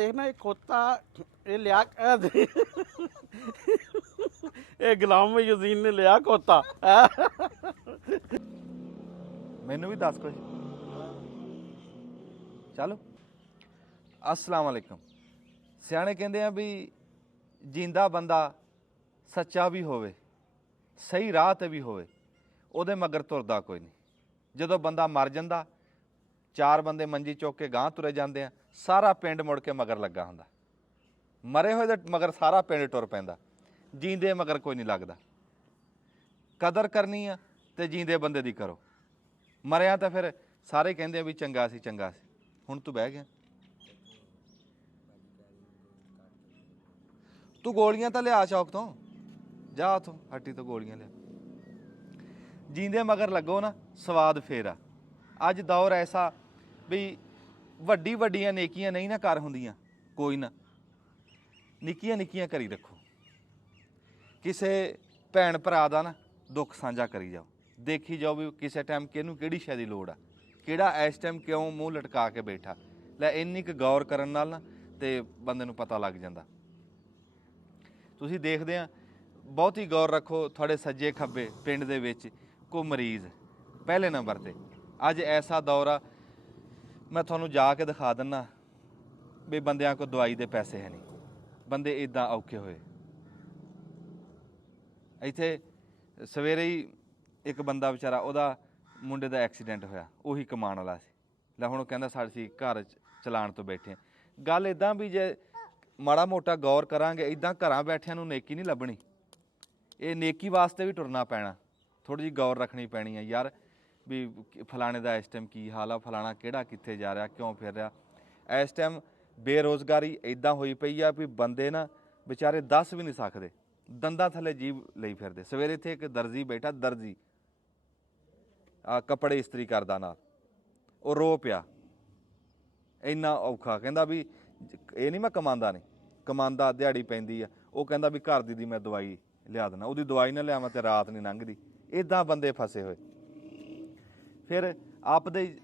देखना ये खोता ये लिया ये गुलाम यजीन ने लिया खोता ਮੈਨੂੰ ਵੀ ਦੱਸ ਕੁਝ ਚਲੋ। ਅਸਲਾਮ ਵਾਲੇਕਮ। ਸਿਆਣੇ ਕਹਿੰਦੇ ਆ ਵੀ ਜਿੰਦਾ ਬੰਦਾ ਸੱਚਾ ਵੀ ਹੋਵੇ, ਸਹੀ ਰਾਹ ਤੇ ਵੀ ਹੋਵੇ, ਉਹਦੇ ਮਗਰ ਤੁਰਦਾ ਕੋਈ ਨਹੀਂ। ਜਦੋਂ ਬੰਦਾ ਮਰ ਜਾਂਦਾ, ਚਾਰ ਬੰਦੇ ਮੰਜੀ ਚੁੱਕ ਕੇ ਗਾਂਹ ਤੁਰੇ ਜਾਂਦੇ ਆ, ਸਾਰਾ ਪਿੰਡ ਮੁੜ ਕੇ ਮਗਰ ਲੱਗਾ ਹੁੰਦਾ। ਮਰੇ ਹੋਏ ਦੇ ਮਗਰ ਸਾਰਾ ਪਿੰਡ ਟੁਰ ਪੈਂਦਾ, ਜੀਂਦੇ ਮਗਰ ਕੋਈ ਨਹੀਂ ਲੱਗਦਾ। ਕਦਰ ਕਰਨੀ ਆ ਤੇ ਜੀਂਦੇ ਬੰਦੇ ਦੀ ਕਰੋ। ਮਰਿਆ ਤਾਂ ਫਿਰ ਸਾਰੇ ਕਹਿੰਦੇ ਆ ਵੀ ਚੰਗਾ ਸੀ ਚੰਗਾ ਸੀ। ਹੁਣ ਤੂੰ ਬਹਿ ਗਿਆ, ਤੂੰ ਗੋਲੀਆਂ ਤਾਂ ਲਿਆ ਚੌਕ ਤੋਂ, ਜਾ ਉੱਥੋਂ ਹੱਟੀ ਤੋਂ ਗੋਲੀਆਂ ਲਿਆ। ਜੀਂਦੇ ਮਗਰ ਲੱਗੋ ਨਾ, ਸਵਾਦ ਫੇਰ ਆ। ਅੱਜ ਦੌਰ ਐਸਾ ਵੀ ਵੱਡੀ ਵੱਡੀਆਂ ਨੇਕੀਆਂ ਨਹੀਂ ਨਾ ਕਰ ਹੁੰਦੀਆਂ, ਕੋਈ ਨਾ, ਨਿੱਕੀਆਂ ਨਿੱਕੀਆਂ ਕਰੀ ਰੱਖੋ। ਕਿਸੇ ਭੈਣ ਭਰਾ ਦਾ ਨਾ ਦੁੱਖ ਸਾਂਝਾ ਕਰੀ ਜਾਓ, ਦੇਖੀ ਜਾਓ ਵੀ ਕਿਸੇ ਟਾਈਮ ਕਿਹਨੂੰ ਕਿਹੜੀ ਸ਼ੈ ਦੀ ਲੋੜ ਆ, ਕਿਹੜਾ ਇਸ ਟਾਈਮ ਕਿਉਂ ਮੂੰਹ ਲਟਕਾ ਕੇ ਬੈਠਾ। ਲੈ ਇੰਨੀ ਕੁ ਗੌਰ ਕਰਨ ਨਾਲ ਨਾ ਤੇ ਬੰਦੇ ਨੂੰ ਪਤਾ ਲੱਗ ਜਾਂਦਾ। ਤੁਸੀਂ ਦੇਖਦੇ ਆ, ਬਹੁਤੀ ਗੌਰ ਰੱਖੋ ਤੁਹਾਡੇ ਸੱਜੇ ਖੱਬੇ ਪਿੰਡ ਦੇ ਵਿੱਚ ਕੋਈ ਮਰੀਜ਼ ਪਹਿਲੇ ਨੰਬਰ 'ਤੇ। ਅੱਜ ਐਸਾ ਦੌਰ ਆ, ਮੈਂ ਤੁਹਾਨੂੰ ਜਾ ਕੇ ਦਿਖਾ ਦਿੰਦਾ ਵੀ ਬੰਦਿਆਂ ਕੋਲ ਦਵਾਈ ਦੇ ਪੈਸੇ ਹੈ ਨਹੀਂ, ਬੰਦੇ ਇੱਦਾਂ ਔਖੇ ਹੋਏ। ਇੱਥੇ ਸਵੇਰੇ ਹੀ ਇੱਕ ਬੰਦਾ ਵਿਚਾਰਾ, ਉਹਦਾ ਮੁੰਡੇ ਦਾ ਐਕਸੀਡੈਂਟ ਹੋਇਆ, ਉਹੀ ਕਮਾਉਣ ਵਾਲਾ ਸੀ। ਲੈ ਹੁਣ ਉਹ ਕਹਿੰਦਾ ਸਾਡੇ ਘਰ ਚਲਾਉਣ ਤੋਂ ਬੈਠੇ। ਗੱਲ ਇੱਦਾਂ ਵੀ ਜੇ ਮਾੜਾ ਮੋਟਾ ਗੌਰ ਕਰਾਂਗੇ, ਇੱਦਾਂ ਘਰਾਂ ਬੈਠਿਆਂ ਨੂੰ ਨੇਕੀ ਨਹੀਂ ਲੱਭਣੀ। ਇਹ ਨੇਕੀ ਵਾਸਤੇ ਵੀ ਟੁਰਨਾ ਪੈਣਾ, ਥੋੜ੍ਹੀ ਜਿਹੀ ਗੌਰ ਰੱਖਣੀ ਪੈਣੀ ਹੈ ਯਾਰ ਵੀ ਫਲਾਣੇ ਦਾ ਇਸ ਟਾਈਮ ਕੀ ਹਾਲ ਆ, ਫਲਾਣਾ ਕਿਹੜਾ ਕਿੱਥੇ ਜਾ ਰਿਹਾ, ਕਿਉਂ ਫਿਰ ਰਿਹਾ। ਇਸ ਟਾਈਮ ਬੇਰੁਜ਼ਗਾਰੀ ਇੱਦਾਂ ਹੋਈ ਪਈ ਆ ਵੀ ਬੰਦੇ ਨਾ ਵਿਚਾਰੇ ਦੱਸ ਵੀ ਨਹੀਂ ਸਕਦੇ, ਦੰਦਾਂ ਥੱਲੇ ਜੀਭ ਲਈ ਫਿਰਦੇ। ਸਵੇਰੇ ਇੱਥੇ ਇੱਕ ਦਰਜੀ ਬੈਠਾ, ਦਰਜੀ ਆ ਕੱਪੜੇ ਇਸਤਰੀ ਕਰਦਾ ਨਾਲ, ਉਹ ਰੋ ਪਿਆ, ਇੰਨਾ ਔਖਾ। ਕਹਿੰਦਾ ਵੀ ਇਹ ਨਹੀਂ ਮੈਂ ਕਮਾਉਂਦਾ ਨਹੀਂ, ਕਮਾਉਂਦਾ, ਦਿਹਾੜੀ ਪੈਂਦੀ ਆ। ਉਹ ਕਹਿੰਦਾ ਵੀ ਘਰ ਦੀ ਮੈਂ ਦਵਾਈ ਲਿਆ ਦੇਣਾ, ਉਹਦੀ ਦਵਾਈ ਨਾ ਲਿਆਵਾਂ ਤੇ ਰਾਤ ਨਹੀਂ ਲੰਘਦੀ। ਇੱਦਾਂ ਬੰਦੇ ਫਸੇ ਹੋਏ। ਫਿਰ ਆਪਦੇ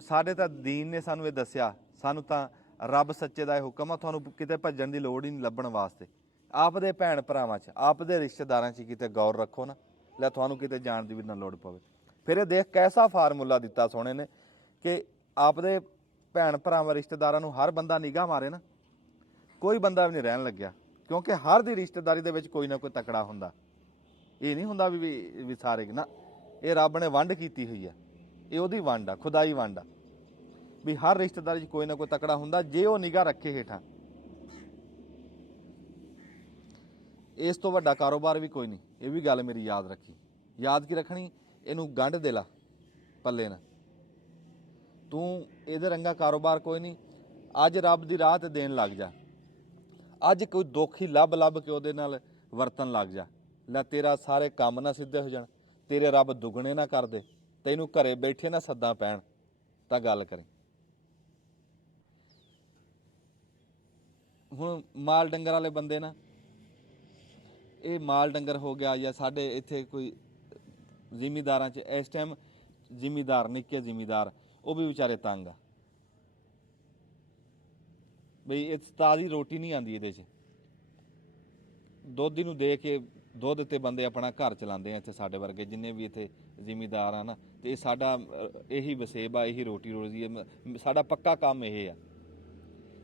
ਸਾਡੇ ਤਾਂ ਦੀਨ ਨੇ ਸਾਨੂੰ ਇਹ ਦੱਸਿਆ, ਸਾਨੂੰ ਤਾਂ ਰੱਬ ਸੱਚੇ ਦਾ ਇਹ ਹੁਕਮ ਆ, ਤੁਹਾਨੂੰ ਕਿਤੇ ਭੱਜਣ ਦੀ ਲੋੜ ਹੀ ਨਹੀਂ ਲੱਭਣ ਵਾਸਤੇ। ਆਪਦੇ ਭੈਣ ਭਰਾਵਾਂ 'ਚ, ਆਪਦੇ ਰਿਸ਼ਤੇਦਾਰਾਂ 'ਚ ਕਿਤੇ ਗੌਰ ਰੱਖੋ ਨਾ, ਲੈ ਤੁਹਾਨੂੰ ਕਿਤੇ ਜਾਣ ਦੀ ਵੀ ਨਾ ਲੋੜ ਪਵੇ। ਫਿਰ ਇਹ ਦੇਖ ਕੈਸਾ ਫਾਰਮੂਲਾ ਦਿੱਤਾ ਸੋਹਣੇ ਨੇ ਕਿ ਆਪਦੇ ਭੈਣ ਭਰਾਵਾਂ ਰਿਸ਼ਤੇਦਾਰਾਂ ਨੂੰ ਹਰ ਬੰਦਾ ਨਿਗਾਹ ਮਾਰੇ ਨਾ, ਕੋਈ ਬੰਦਾ ਵੀ ਨਹੀਂ ਰਹਿਣ ਲੱਗਿਆ। ਕਿਉਂਕਿ ਹਰ ਦੀ ਰਿਸ਼ਤੇਦਾਰੀ ਦੇ ਵਿੱਚ ਕੋਈ ਨਾ ਕੋਈ ਤਕੜਾ ਹੁੰਦਾ। ਇਹ ਨਹੀਂ ਹੁੰਦਾ ਵੀ ਸਾਰੇ ਨਾ, ਇਹ ਰੱਬ ਨੇ ਵੰਡ ਕੀਤੀ ਹੋਈ ਆ, ਇਹ ਉਹਦੀ ਵੰਡ ਆ, ਖੁਦਾਈ ਵੰਡ ਆ ਵੀ ਹਰ ਰਿਸ਼ਤੇਦਾਰੀ 'ਚ ਕੋਈ ਨਾ ਕੋਈ ਤਕੜਾ ਹੁੰਦਾ ਜੇ ਉਹ ਨਿਗਾਹ ਰੱਖੇ ਹੇਠਾਂ। ਇਸ ਤੋਂ ਵੱਡਾ ਕਾਰੋਬਾਰ ਵੀ ਕੋਈ ਨਹੀਂ, ਇਹ ਵੀ ਗੱਲ ਮੇਰੀ ਯਾਦ ਰੱਖੀ। ਯਾਦ ਕੀ ਰੱਖਣੀ, ਇਹਨੂੰ ਗੰਢ ਦੇ ਲਾ ਪੱਲੇ ਨਾ, ਤੂੰ ਇਹਦੇ ਰੰਗਾ ਕਾਰੋਬਾਰ ਕੋਈ ਨਹੀਂ। ਅੱਜ ਰੱਬ ਦੀ ਰਾਹ ਤੇ ਦੇਣ ਲੱਗ ਜਾ, ਅੱਜ ਕੋਈ ਦੁੱਖ ਹੀ ਲੱਭ ਲੱਭ ਕੇ ਉਹਦੇ ਨਾਲ ਵਰਤਣ ਲੱਗ ਜਾ। ਲੈ ਤੇਰਾ ਸਾਰੇ ਕੰਮ ਨਾ ਸਿੱਧੇ ਹੋ ਜਾਣ, ਤੇਰੇ ਰੱਬ ਦੁੱਗਣੇ ਨਾ ਕਰ ਦੇ, ਤੈਨੂੰ ਘਰੇ ਬੈਠੇ ਨਾ ਸੱਦਾਂ ਪੈਣ ਤਾਂ ਗੱਲ ਕਰੇ। ਹੁਣ ਮਾਲ ਡੰਗਰ ਵਾਲੇ ਬੰਦੇ ਨਾ, ਇਹ ਮਾਲ ਡੰਗਰ ਹੋ ਗਿਆ, ਜਾਂ ਸਾਡੇ ਇੱਥੇ ਕੋਈ ਜ਼ਿਮੀਦਾਰਾਂ 'ਚ ਇਸ ਟਾਈਮ ਜ਼ਿਮੀਦਾਰ, ਨਿੱਕੇ ਜ਼ਿਮੀਦਾਰ, ਉਹ ਵੀ ਵਿਚਾਰੇ ਤੰਗ ਆ ਬਈ ਇਹ ਤਾਜ਼ੀ ਰੋਟੀ ਨਹੀਂ ਆਉਂਦੀ ਇਹਦੇ 'ਚ। ਦੁੱਧ ਨੂੰ ਦੇ ਕੇ ਦੁੱਧ ਤੇ ਬੰਦੇ ਆਪਣਾ ਘਰ ਚਲਾਉਂਦੇ ਆ ਇੱਥੇ ਸਾਡੇ ਵਰਗੇ ਜਿੰਨੇ ਵੀ ਇੱਥੇ ਜ਼ਿਮੀਦਾਰ ਆ ਨਾ, ਤੇ ਇਹ ਸਾਡਾ ਇਹੀ ਵਸੇਬ ਆ, ਇਹੀ ਰੋਟੀ ਰੋਜ਼ੀ ਹੈ, ਸਾਡਾ ਪੱਕਾ ਕੰਮ ਇਹ ਆ।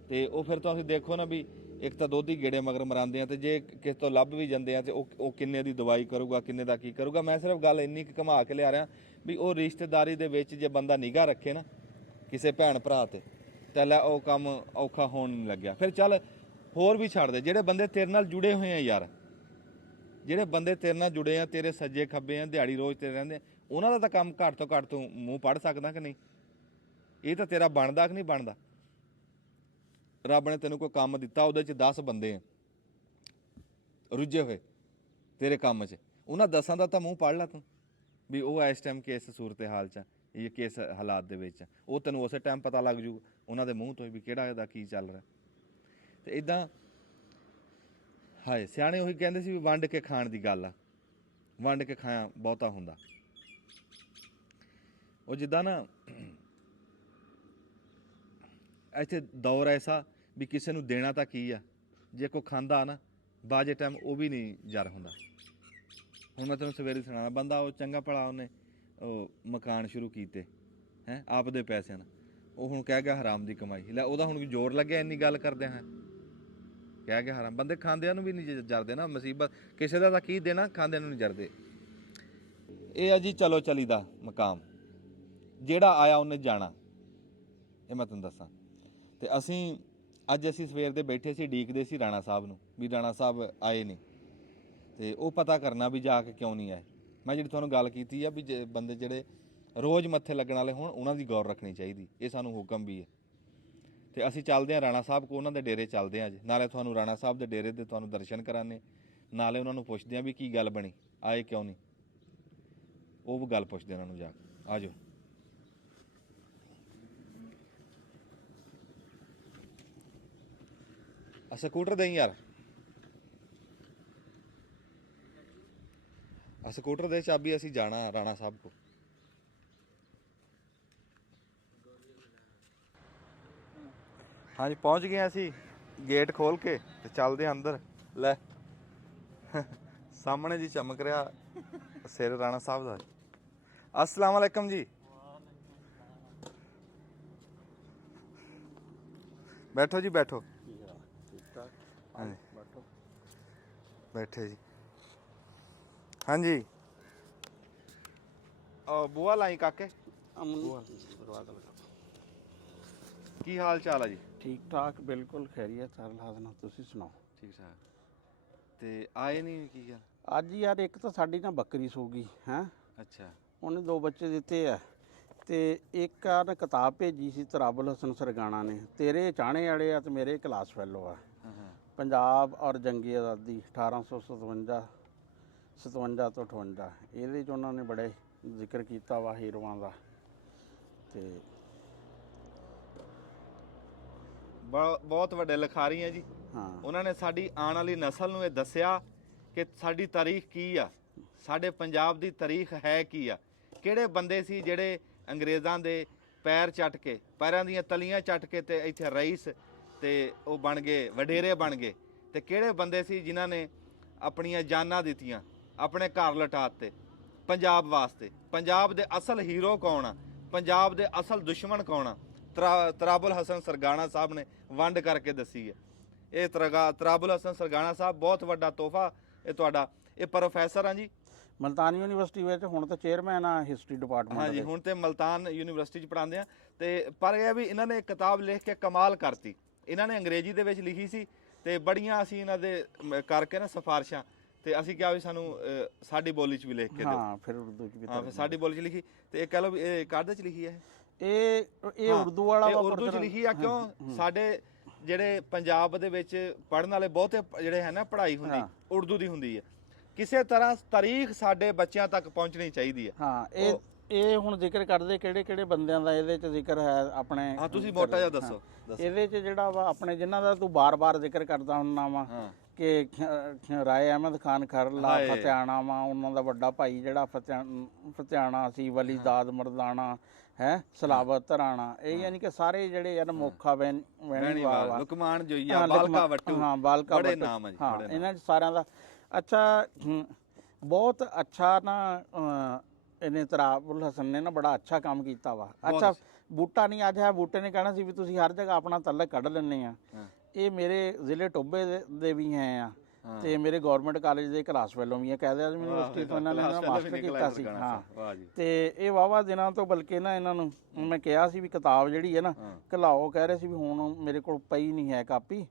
ਤੇ ਉਹ ਫਿਰ ਤੁਸੀਂ ਦੇਖੋ ਨਾ ਵੀ ਇੱਕ ਤਾਂ ਦੁੱਧ ਹੀ ਗੇੜੇ ਮਗਰ ਮਰਾਉਂਦੇ ਆ, ਤੇ ਜੇ ਕਿਸੇ ਤੋਂ ਲੱਭ ਵੀ ਜਾਂਦੇ ਆ ਤੇ ਉਹ ਕਿੰਨੇ ਦੀ ਦਵਾਈ ਕਰੂਗਾ, ਕਿੰਨੇ ਦਾ ਕੀ ਕਰੂਗਾ। ਮੈਂ ਸਿਰਫ ਗੱਲ ਇੰਨੀ ਕੁ ਘੁਮਾ ਕੇ ਲਿਆ ਰਿਹਾ ਵੀ ਉਹ ਰਿਸ਼ਤੇਦਾਰੀ ਦੇ ਵਿੱਚ ਜੇ ਬੰਦਾ ਨਿਗਾਹ ਰੱਖੇ ਨਾ ਕਿਸੇ ਭੈਣ ਭਰਾ ਤੇ, ਤਾਂ ਲੈ ਉਹ ਕੰਮ ਔਖਾ ਹੋਣ ਨਹੀਂ ਲੱਗਿਆ। ਫਿਰ ਚੱਲ ਹੋਰ ਵੀ ਛੱਡ ਦੇ, ਜਿਹੜੇ ਬੰਦੇ ਤੇਰੇ ਨਾਲ ਜੁੜੇ ਹੋਏ ਆ ਯਾਰ, ਜਿਹੜੇ ਬੰਦੇ ਤੇਰੇ ਨਾਲ ਜੁੜੇ ਆ, ਤੇਰੇ ਸੱਜੇ ਖੱਬੇ ਆ, ਦਿਹਾੜੀ ਰੋਜ਼ ਤੇਰੇ ਰਹਿੰਦੇ, ਉਹਨਾਂ ਦਾ ਤਾਂ ਕੰਮ ਘੱਟ ਤੋਂ ਘੱਟ ਤੂੰ ਮੂੰਹ ਪੜ੍ਹ ਸਕਦਾ ਕਿ ਨਹੀਂ। ਇਹ ਤਾਂ ਤੇਰਾ ਬਣਦਾ ਕਿ ਨਹੀਂ ਬਣਦਾ। ਰੱਬ ਨੇ ਤੈਨੂੰ ਕੋਈ ਕੰਮ ਦਿੱਤਾ, ਉਹਦੇ 'ਚ 10 ਬੰਦੇ ਆ ਰੁੱਝੇ ਹੋਏ ਤੇਰੇ ਕੰਮ 'ਚ, ਉਹਨਾਂ 10 ਦਾ ਤਾਂ ਮੂੰਹ ਪੜ੍ਹ ਲਾ ਤੂੰ ਵੀ ਉਹ ਇਸ ਟਾਈਮ ਕਿਸ ਸੂਰਤ ਹਾਲ 'ਚ, ਇਹ ਕਿਸ ਹਾਲਾਤ ਦੇ ਵਿੱਚ, ਉਹ ਤੈਨੂੰ ਉਸੇ ਟਾਈਮ ਪਤਾ ਲੱਗ ਜੂ ਉਹਨਾਂ ਦੇ ਮੂੰਹ ਤੋਂ ਵੀ ਕਿਹੜਾ ਇਹਦਾ ਕੀ ਚੱਲ ਰਿਹਾ। ਤੇ ਇੱਦਾਂ ਹਾਏ ਸਿਆਣੇ ਉਹੀ ਕਹਿੰਦੇ ਸੀ ਵੀ ਵੰਡ ਕੇ ਖਾਣ ਦੀ ਗੱਲ ਆ, ਵੰਡ ਕੇ ਖਾਇਆ ਬਹੁਤਾ ਹੁੰਦਾ। ਉਹ ਜਿੱਦਾਂ ਨਾ ਇੱਥੇ ਦੌਰ ਐਸਾ ਵੀ ਕਿਸੇ ਨੂੰ ਦੇਣਾ ਤਾਂ ਕੀ ਆ, ਜੇ ਕੋਈ ਖਾਂਦਾ ਨਾ ਬਾਜੇ ਟਾਈਮ ਉਹ ਵੀ ਨਹੀਂ ਜਰ ਹੁੰਦਾ। ਹੁਣ ਮੈਂ ਤੈਨੂੰ ਸਵੇਰੇ ਸੁਣਾਉਣਾ, ਬੰਦਾ ਉਹ ਚੰਗਾ ਭਲਾ ਉਹਨੇ ਉਹ ਮਕਾਨ ਸ਼ੁਰੂ ਕੀਤੇ ਹੈ ਆਪਦੇ ਪੈਸਿਆਂ ਨਾਲ, ਉਹ ਹੁਣ ਕਹਿ ਗਿਆ ਹਰਾਮ ਦੀ ਕਮਾਈ। ਲੈ ਉਹਦਾ ਹੁਣ ਜ਼ੋਰ ਲੱਗਿਆ ਇੰਨੀ ਗੱਲ ਕਰਦੇ ਹਾਂ, ਕਹਿ ਗਿਆ ਹਰਾਮ। ਬੰਦੇ ਖਾਂਦਿਆਂ ਨੂੰ ਵੀ ਨਹੀਂ ਜਰਦੇ ਨਾ, ਮੁਸੀਬਤ ਕਿਸੇ ਦਾ ਤਾਂ ਕੀ ਦੇਣਾ, ਖਾਂਦਿਆਂ ਨੂੰ ਨਹੀਂ ਜਰਦੇ। ਇਹ ਆ ਜੀ ਚਲੋ ਚਲੀ ਦਾ ਮਕਾਮ, ਜਿਹੜਾ ਆਇਆ ਉਹਨੇ ਜਾਣਾ, ਇਹ ਮੈਂ ਤੁਹਾਨੂੰ ਦੱਸਾਂ। ਤੇ ਅੱਜ ਅਸੀਂ ਸਵੇਰ ਦੇ ਬੈਠੇ ਸੀ, ਉਡੀਕਦੇ ਸੀ ਰਾਣਾ ਸਾਹਿਬ ਨੂੰ ਵੀ ਰਾਣਾ ਸਾਹਿਬ ਆਏ ਨਹੀਂ, ਤੇ ਉਹ ਪਤਾ ਕਰਨਾ ਵੀ ਜਾ ਕੇ ਕਿਉਂ ਨਹੀਂ ਆਏ। ਮੈਂ ਜਿਹੜੀ ਤੁਹਾਨੂੰ ਗੱਲ ਕੀਤੀ ਆ ਵੀ ਬੰਦੇ ਜਿਹੜੇ ਰੋਜ਼ ਮੱਥੇ ਲੱਗਣ ਵਾਲੇ ਹੋਣ ਉਹਨਾਂ ਦੀ ਗੌਰ ਰੱਖਣੀ ਚਾਹੀਦੀ, ਇਹ ਸਾਨੂੰ ਹੁਕਮ ਵੀ ਹੈ। ਤੇ ਅਸੀਂ ਚੱਲਦੇ ਹਾਂ ਰਾਣਾ ਸਾਹਿਬ ਕੋ, ਉਹਨਾਂ ਦੇ ਡੇਰੇ ਚੱਲਦੇ ਹਾਂ ਅੱਜ, ਨਾਲੇ ਤੁਹਾਨੂੰ ਰਾਣਾ ਸਾਹਿਬ ਦੇ ਡੇਰੇ ਦੇ ਤੁਹਾਨੂੰ ਦਰਸ਼ਨ ਕਰਾਣੇ, ਨਾਲੇ ਉਹਨਾਂ ਨੂੰ ਪੁੱਛਦੇ ਹਾਂ ਵੀ ਕੀ ਗੱਲ ਬਣੀ, ਆਏ ਕਿਉਂ ਨਹੀਂ, ਉਹ ਵੀ ਗੱਲ ਪੁੱਛਦੇ ਉਹਨਾਂ ਨੂੰ ਜਾ ਕੇ। ਆ ਜਾਓ। ਸਕੂਟਰ ਦੇਈ ਯਾਰ, ਸਕੂਟਰ ਦੇ ਚਾਬੀ, ਅਸੀਂ ਜਾਣਾ ਰਾਣਾ ਸਾਹਿਬ ਕੋ। ਹਾਂਜੀ ਪਹੁੰਚ ਗਏ ਅਸੀਂ, ਗੇਟ ਖੋਲ ਕੇ ਤੇ ਚੱਲਦੇ ਅੰਦਰ। ਲੈ ਸਾਹਮਣੇ ਜੀ ਚਮਕ ਰਿਹਾ ਸਿਰ ਰਾਣਾ ਸਾਹਿਬ ਦਾ। अस्सलाम वालेकुम जी, बैठो जी बैठो। हाँ जी बैठे जी। हाँ जी बुआ लाई काके, की हाल चाल है जी? ठीक ठाक बिल्कुल खैरियत सर हाजना, तुसी सुनाओ? ठीक ठाक। ते आए नहीं की गल? ਅੱਜ ਯਾਰ ਇੱਕ ਤਾਂ ਸਾਡੀ ਨਾ ਬੱਕਰੀ ਸੋ ਗਈ ਹੈ, अच्छा ਉਹਨੇ 2 ਬੱਚੇ ਦਿੱਤੇ ਆ, ਤੇ ਇੱਕ ਆ ਨਾ ਕਿਤਾਬ ਭੇਜੀ ਸੀ ਤਰਾਬੁਲ ਹਸਨ ਸਰਗਾਣਾ ਨੇ, ਤੇਰੇ ਚਾਹਣੇ ਵਾਲੇ ਆ ਤੇ ਮੇਰੇ ਕਲਾਸ ਫੈਲੋ ਆ, ਪੰਜਾਬ ਔਰ ਜੰਗੀ ਆਜ਼ਾਦੀ 1857 ਤੋਂ 58। ਇਹਦੇ 'ਚ ਉਹਨਾਂ ਨੇ ਬੜੇ ਜ਼ਿਕਰ ਕੀਤਾ ਵਾ ਹੀਰੋਆਂ ਦਾ। ਤੇ ਬਹੁਤ ਵੱਡੇ ਲਿਖਾਰੀ ਆ ਜੀ। ਹਾਂ, ਉਹਨਾਂ ਨੇ ਸਾਡੀ ਆਉਣ ਵਾਲੀ ਨਸਲ ਨੂੰ ਇਹ ਦੱਸਿਆ ਕਿ ਸਾਡੀ ਤਾਰੀਖ ਕੀ ਆ, ਸਾਡੇ ਪੰਜਾਬ ਦੀ ਤਾਰੀਖ ਹੈ ਕੀ ਆ, ਕਿਹੜੇ ਬੰਦੇ ਸੀ ਜਿਹੜੇ ਅੰਗਰੇਜ਼ਾਂ ਦੇ ਪੈਰ ਚੱਟ ਕੇ, ਪੈਰਾਂ ਦੀਆਂ ਤਲੀਆਂ ਚੱਟ ਕੇ ਤੇ ਇੱਥੇ ਰਈਸ ਤੇ ਉਹ ਬਣ ਗਏ, ਵਡੇਰੇ ਬਣ ਗਏ, ਤੇ ਕਿਹੜੇ ਬੰਦੇ ਸੀ ਜਿਨ੍ਹਾਂ ਨੇ ਆਪਣੀਆਂ ਜਾਨਾਂ ਦਿੱਤੀਆਂ, ਆਪਣੇ ਘਰ ਲਟਾਤੇ ਪੰਜਾਬ ਵਾਸਤੇ। ਪੰਜਾਬ ਦੇ ਅਸਲ ਹੀਰੋ ਕੌਣ ਆ, ਪੰਜਾਬ ਦੇ ਅਸਲ ਦੁਸ਼ਮਣ ਕੌਣ ਆ, ਤਰਾਬੁਲ ਹਸਨ ਸਰਗਾਣਾ ਸਾਹਿਬ ਨੇ ਵੰਡ ਕਰਕੇ ਦੱਸੀ ਹੈ। ਇਹ ਤਰਾਬੁਲ ਹਸਨ ਸਰਗਾਣਾ ਸਾਹਿਬ ਬਹੁਤ ਵੱਡਾ ਤੋਹਫਾ ਇਹ ਤੁਹਾਡਾ। ਇਹ ਪ੍ਰੋਫੈਸਰ ਆ ਜੀ ਮਲਤਾਨ ਯੂਨੀਵਰਸਿਟੀ ਵਿੱਚ, ਹੁਣ ਤਾਂ ਚੇਅਰਮੈਨ ਆ ਹਿਸਟਰੀ ਡਿਪਾਰਟਮੈਂਟ। ਹਾਂਜੀ ਹੁਣ ਤੇ ਮਲਤਾਨ ਯੂਨੀਵਰਸਿਟੀ 'ਚ ਪੜ੍ਹਾਉਂਦੇ ਆ। ਤੇ ਪਰ ਇਹ ਵੀ ਇਹਨਾਂ ਨੇ ਕਿਤਾਬ ਲਿਖ ਕੇ ਕਮਾਲ ਕਰਤੀ। ਇਹਨਾਂ ਨੇ ਅੰਗਰੇਜ਼ੀ ਦੇ ਵਿੱਚ ਲਿਖੀ ਸੀ ਤੇ ਬੜੀਆਂ ਅਸੀਂ ਇਹਨਾਂ ਦੇ ਕਰਕੇ ਨਾ ਸਿਫਾਰਿਸ਼ਾਂ, ਤੇ ਅਸੀਂ ਕਿਹਾ ਵੀ ਸਾਨੂੰ ਸਾਡੀ ਬੋਲੀ 'ਚ ਵੀ ਲਿਖ ਕੇ ਦਿਓ। ਹਾਂ ਫਿਰ ਉਰਦੂ 'ਚ ਵੀ। ਹਾਂ ਫਿਰ ਸਾਡੀ ਬੋਲੀ 'ਚ ਲਿਖੀ, ਤੇ ਇਹ ਕਹਿ ਲਓ ਵੀ ਇਹ ਕਾਹਦੇ 'ਚ ਲਿਖੀ ਹੈ? ਇਹ ਉਰਦੂ ਵਾਲਾ ਵਾ, ਉਰਦੂ 'ਚ ਲਿਖੀ ਆ। ਕਿਉਂ? ਸਾਡੇ ਜਿਹੜੇ ਪੰਜਾਬ ਦੇ ਵਿੱਚ ਪੜ੍ਹਨ ਵਾਲੇ ਬਹੁਤੇ ਜਿਹੜੇ ਹੈ ਨਾ, ਪੜ੍ਹਾਈ ਹੁੰਦੀ ਉਰਦੂ ਦੀ ਹੁੰਦੀ ਹੈ। ਕਿਸੇ ਤਰ੍ਹਾਂ ਤਾਰੀਖ ਸਾਡੇ ਬੱਚਿਆਂ ਤੱਕ ਪਹੁੰਚਣੀ ਚਾਹੀਦੀ ਹੈ। ਹਾਂ ਇਹ ਹੁਣ ਜ਼ਿਕਰ ਕਰਦੇ ਕਿਹੜੇ ਬੰਦਿਆਂ ਦਾ ਇਹਦੇ 'ਚ ਜ਼ਿਕਰ ਹੈ ਆਪਣੇ। ਹਾਂ ਤੁਸੀਂ ਮੋਟਾ ਜਿਹਾ ਦੱਸੋ। ਇਹਦੇ 'ਚ ਜਿਹੜਾ ਵਾ ਆਪਣੇ ਜਿਨ੍ਹਾਂ ਦਾ ਤੂੰ ਬਾਰ-ਬਾਰ ਜ਼ਿਕਰ ਕਰਦਾ ਹੁੰਦਾ ਵਾ ਕਿ ਰਾਏ ਅਹਿਮਦ ਖਾਨ ਖਰਲਾ ਫਤਿਆਣਾ ਵਾ, ਉਹਨਾਂ ਦਾ ਵੱਡਾ ਭਾਈ ਜਿਹੜਾ ਫਤਿਆਣਾ ਸੀ, ਵਲੀ ਦਾਦ ਮਰਦਾਨਾ ਹੈ, ਸਲਾਵਤ ਰਾਣਾ, ਇਹ ਯਾਨੀ ਕਿ ਸਾਰੇ ਜਿਹੜੇ ਆ ਨਾ ਮੋਖਾ ਵੈਣੀਵਾਲ, ਲੁਕਮਾਨ ਜੋਈਆ, ਬਾਲਕਾ ਵੱਟੂ, ਹਾਂ ਬਾਲਕਾ ਬੜੇ ਨਾਮ ਆ ਜੀ। ਹਾਂ ਇਹਨਾਂ 'ਚ ਸਾਰਿਆਂ ਦਾ ਅੱਛਾ, ਬਹੁਤ ਅੱਛਾ ਨਾ ਇਹਨੇ ਤਰਾਬੁਲ ਹਸਨ ਨੇ ਨਾ ਬੜਾ ਅੱਛਾ ਕੰਮ ਕੀਤਾ ਵਾ। ਅੱਛਾ ਬੂਟਾ ਨਹੀਂ ਅੱਜ ਹੈ, ਬੂਟੇ ਨੇ ਕਹਿਣਾ ਸੀ ਵੀ ਤੁਸੀਂ ਹਰ ਜਗ੍ਹਾ ਆਪਣਾ ਤਲਕ ਕੱਢ ਲੈਂਦੇ ਆ। ਇਹ ਮੇਰੇ ਜ਼ਿਲ੍ਹੇ ਟੋਬੇ ਦੇ ਵੀ ਹੈ ਆ, ਤੇ ਮੇਰੇ ਗਵਰਨਮੈਂਟ ਕਾਲਜ ਦੇ ਕਲਾਸ ਫੈਲੋ ਵੀ ਆ, ਕਾਇਦ ਆਜ਼ਮ ਯੂਨੀਵਰਸਿਟੀ ਤੋਂ ਇਹਨਾਂ ਨੇ ਮਾਸਟਰ ਕੀਤਾ ਸੀ। ਹਾਂ ਤੇ ਇਹ ਵਾਹਵਾ ਦਿਨਾਂ ਤੋਂ, ਬਲਕਿ ਨਾ ਇਹਨਾਂ ਨੂੰ ਮੈਂ ਕਿਹਾ ਸੀ ਵੀ ਕਿਤਾਬ ਜਿਹੜੀ ਹੈ ਨਾ ਘਲਾਓ, ਕਹਿ ਰਹੇ ਸੀ ਵੀ ਹੁਣ ਮੇਰੇ ਕੋਲ ਪਈ ਨਹੀਂ ਹੈ ਕਾਪੀ,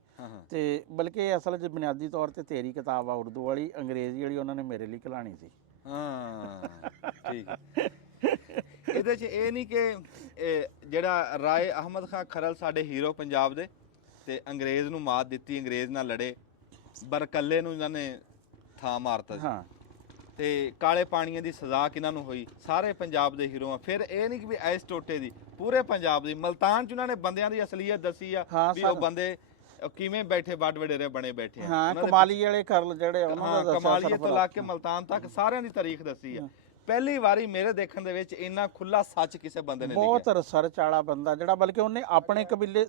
ਤੇ ਬਲਕਿ ਅਸਲ 'ਚ ਬੁਨਿਆਦੀ ਤੌਰ ਤੇ ਤੇਰੀ ਕਿਤਾਬ ਆ ਉਰਦੂ ਵਾਲੀ, ਅੰਗਰੇਜ਼ੀ ਵਾਲੀ ਉਹਨਾਂ ਨੇ ਮੇਰੇ ਲਈ ਘਲਾਣੀ ਸੀ। ਹਾਂ ਠੀਕ ਹੈ। ਇਹਦੇ 'ਚ ਇਹ ਨਹੀਂ ਕਿ ਜਿਹੜਾ ਰਾਏ ਅਹਿਮਦ ਖਾਨ ਖਰਲ ਸਾਡੇ ਹੀਰੋ ਪੰਜਾਬ ਦੇ, ਤੇ ਅੰਗਰੇਜ਼ ਨੂੰ ਮਾਤ ਦਿੱਤੀ, ਅੰਗਰੇਜ਼ ਨਾਲ ਲੜੇ, ਬਰਕੱਲੇ ਨੂੰ ਇਹਨਾਂ ਨੇ ਥਾਂ ਮਾਰਤਾ ਸੀ, ਤੇ ਕਾਲੇ ਪਾਣੀਆਂ ਦੀ ਸਜ਼ਾ ਕਿਹਨਾਂ ਨੂੰ ਹੋਈ, ਸਾਰੇ ਪੰਜਾਬ ਦੇ ਹੀਰੋ ਆ। ਫਿਰ ਇਹ ਨਹੀਂ ਕਿ ਵੀ ਐਸ ਟੋਟੇ ਦੀ, ਪੂਰੇ ਪੰਜਾਬ ਦੀ। ਮਲਤਾਨ 'ਚ ਉਹਨਾਂ ਨੇ ਬੰਦਿਆਂ ਦੀ ਅਸਲੀਅਤ ਦੱਸੀ ਆ ਵੀ ਉਹ ਬੰਦੇ ਕਿਵੇਂ ਬੈਠੇ, ਵੱਡ ਵਡੇਰੇ ਬਣੇ ਬੈਠੇ ਆ। ਹਾਂ ਕਮਾਲੀ ਵਾਲੇ ਖਰਲ ਜਿਹੜੇ ਉਹਨਾਂ ਦਾ ਦੱਸਿਆ, ਕਮਾਲੀਏ ਤੋਂ ਲਾ ਕੇ ਮਲਤਾਨ ਤੱਕ ਸਾਰਿਆਂ ਦੀ ਤਾਰੀਖ ਦੱਸੀ ਆ। ਪਹਿਲੀ ਵਾਰੀ ਮੇਰੇ ਦੇਖਣ ਦੇ ਵਿੱਚ ਇੰਨਾ ਖੁੱਲਾ ਸੱਚ ਕਿਸੇ ਬੰਦੇ ਨੇ ਲਿਖਿਆ। ਬਹੁਤ ਰਿਸਰਚ ਵਾਲਾ ਬੰਦਾ ਜਿਹੜਾ, ਬਲਕਿ ਉਹਨੇ ਆਪਣੇ ਕਬੀਲੇ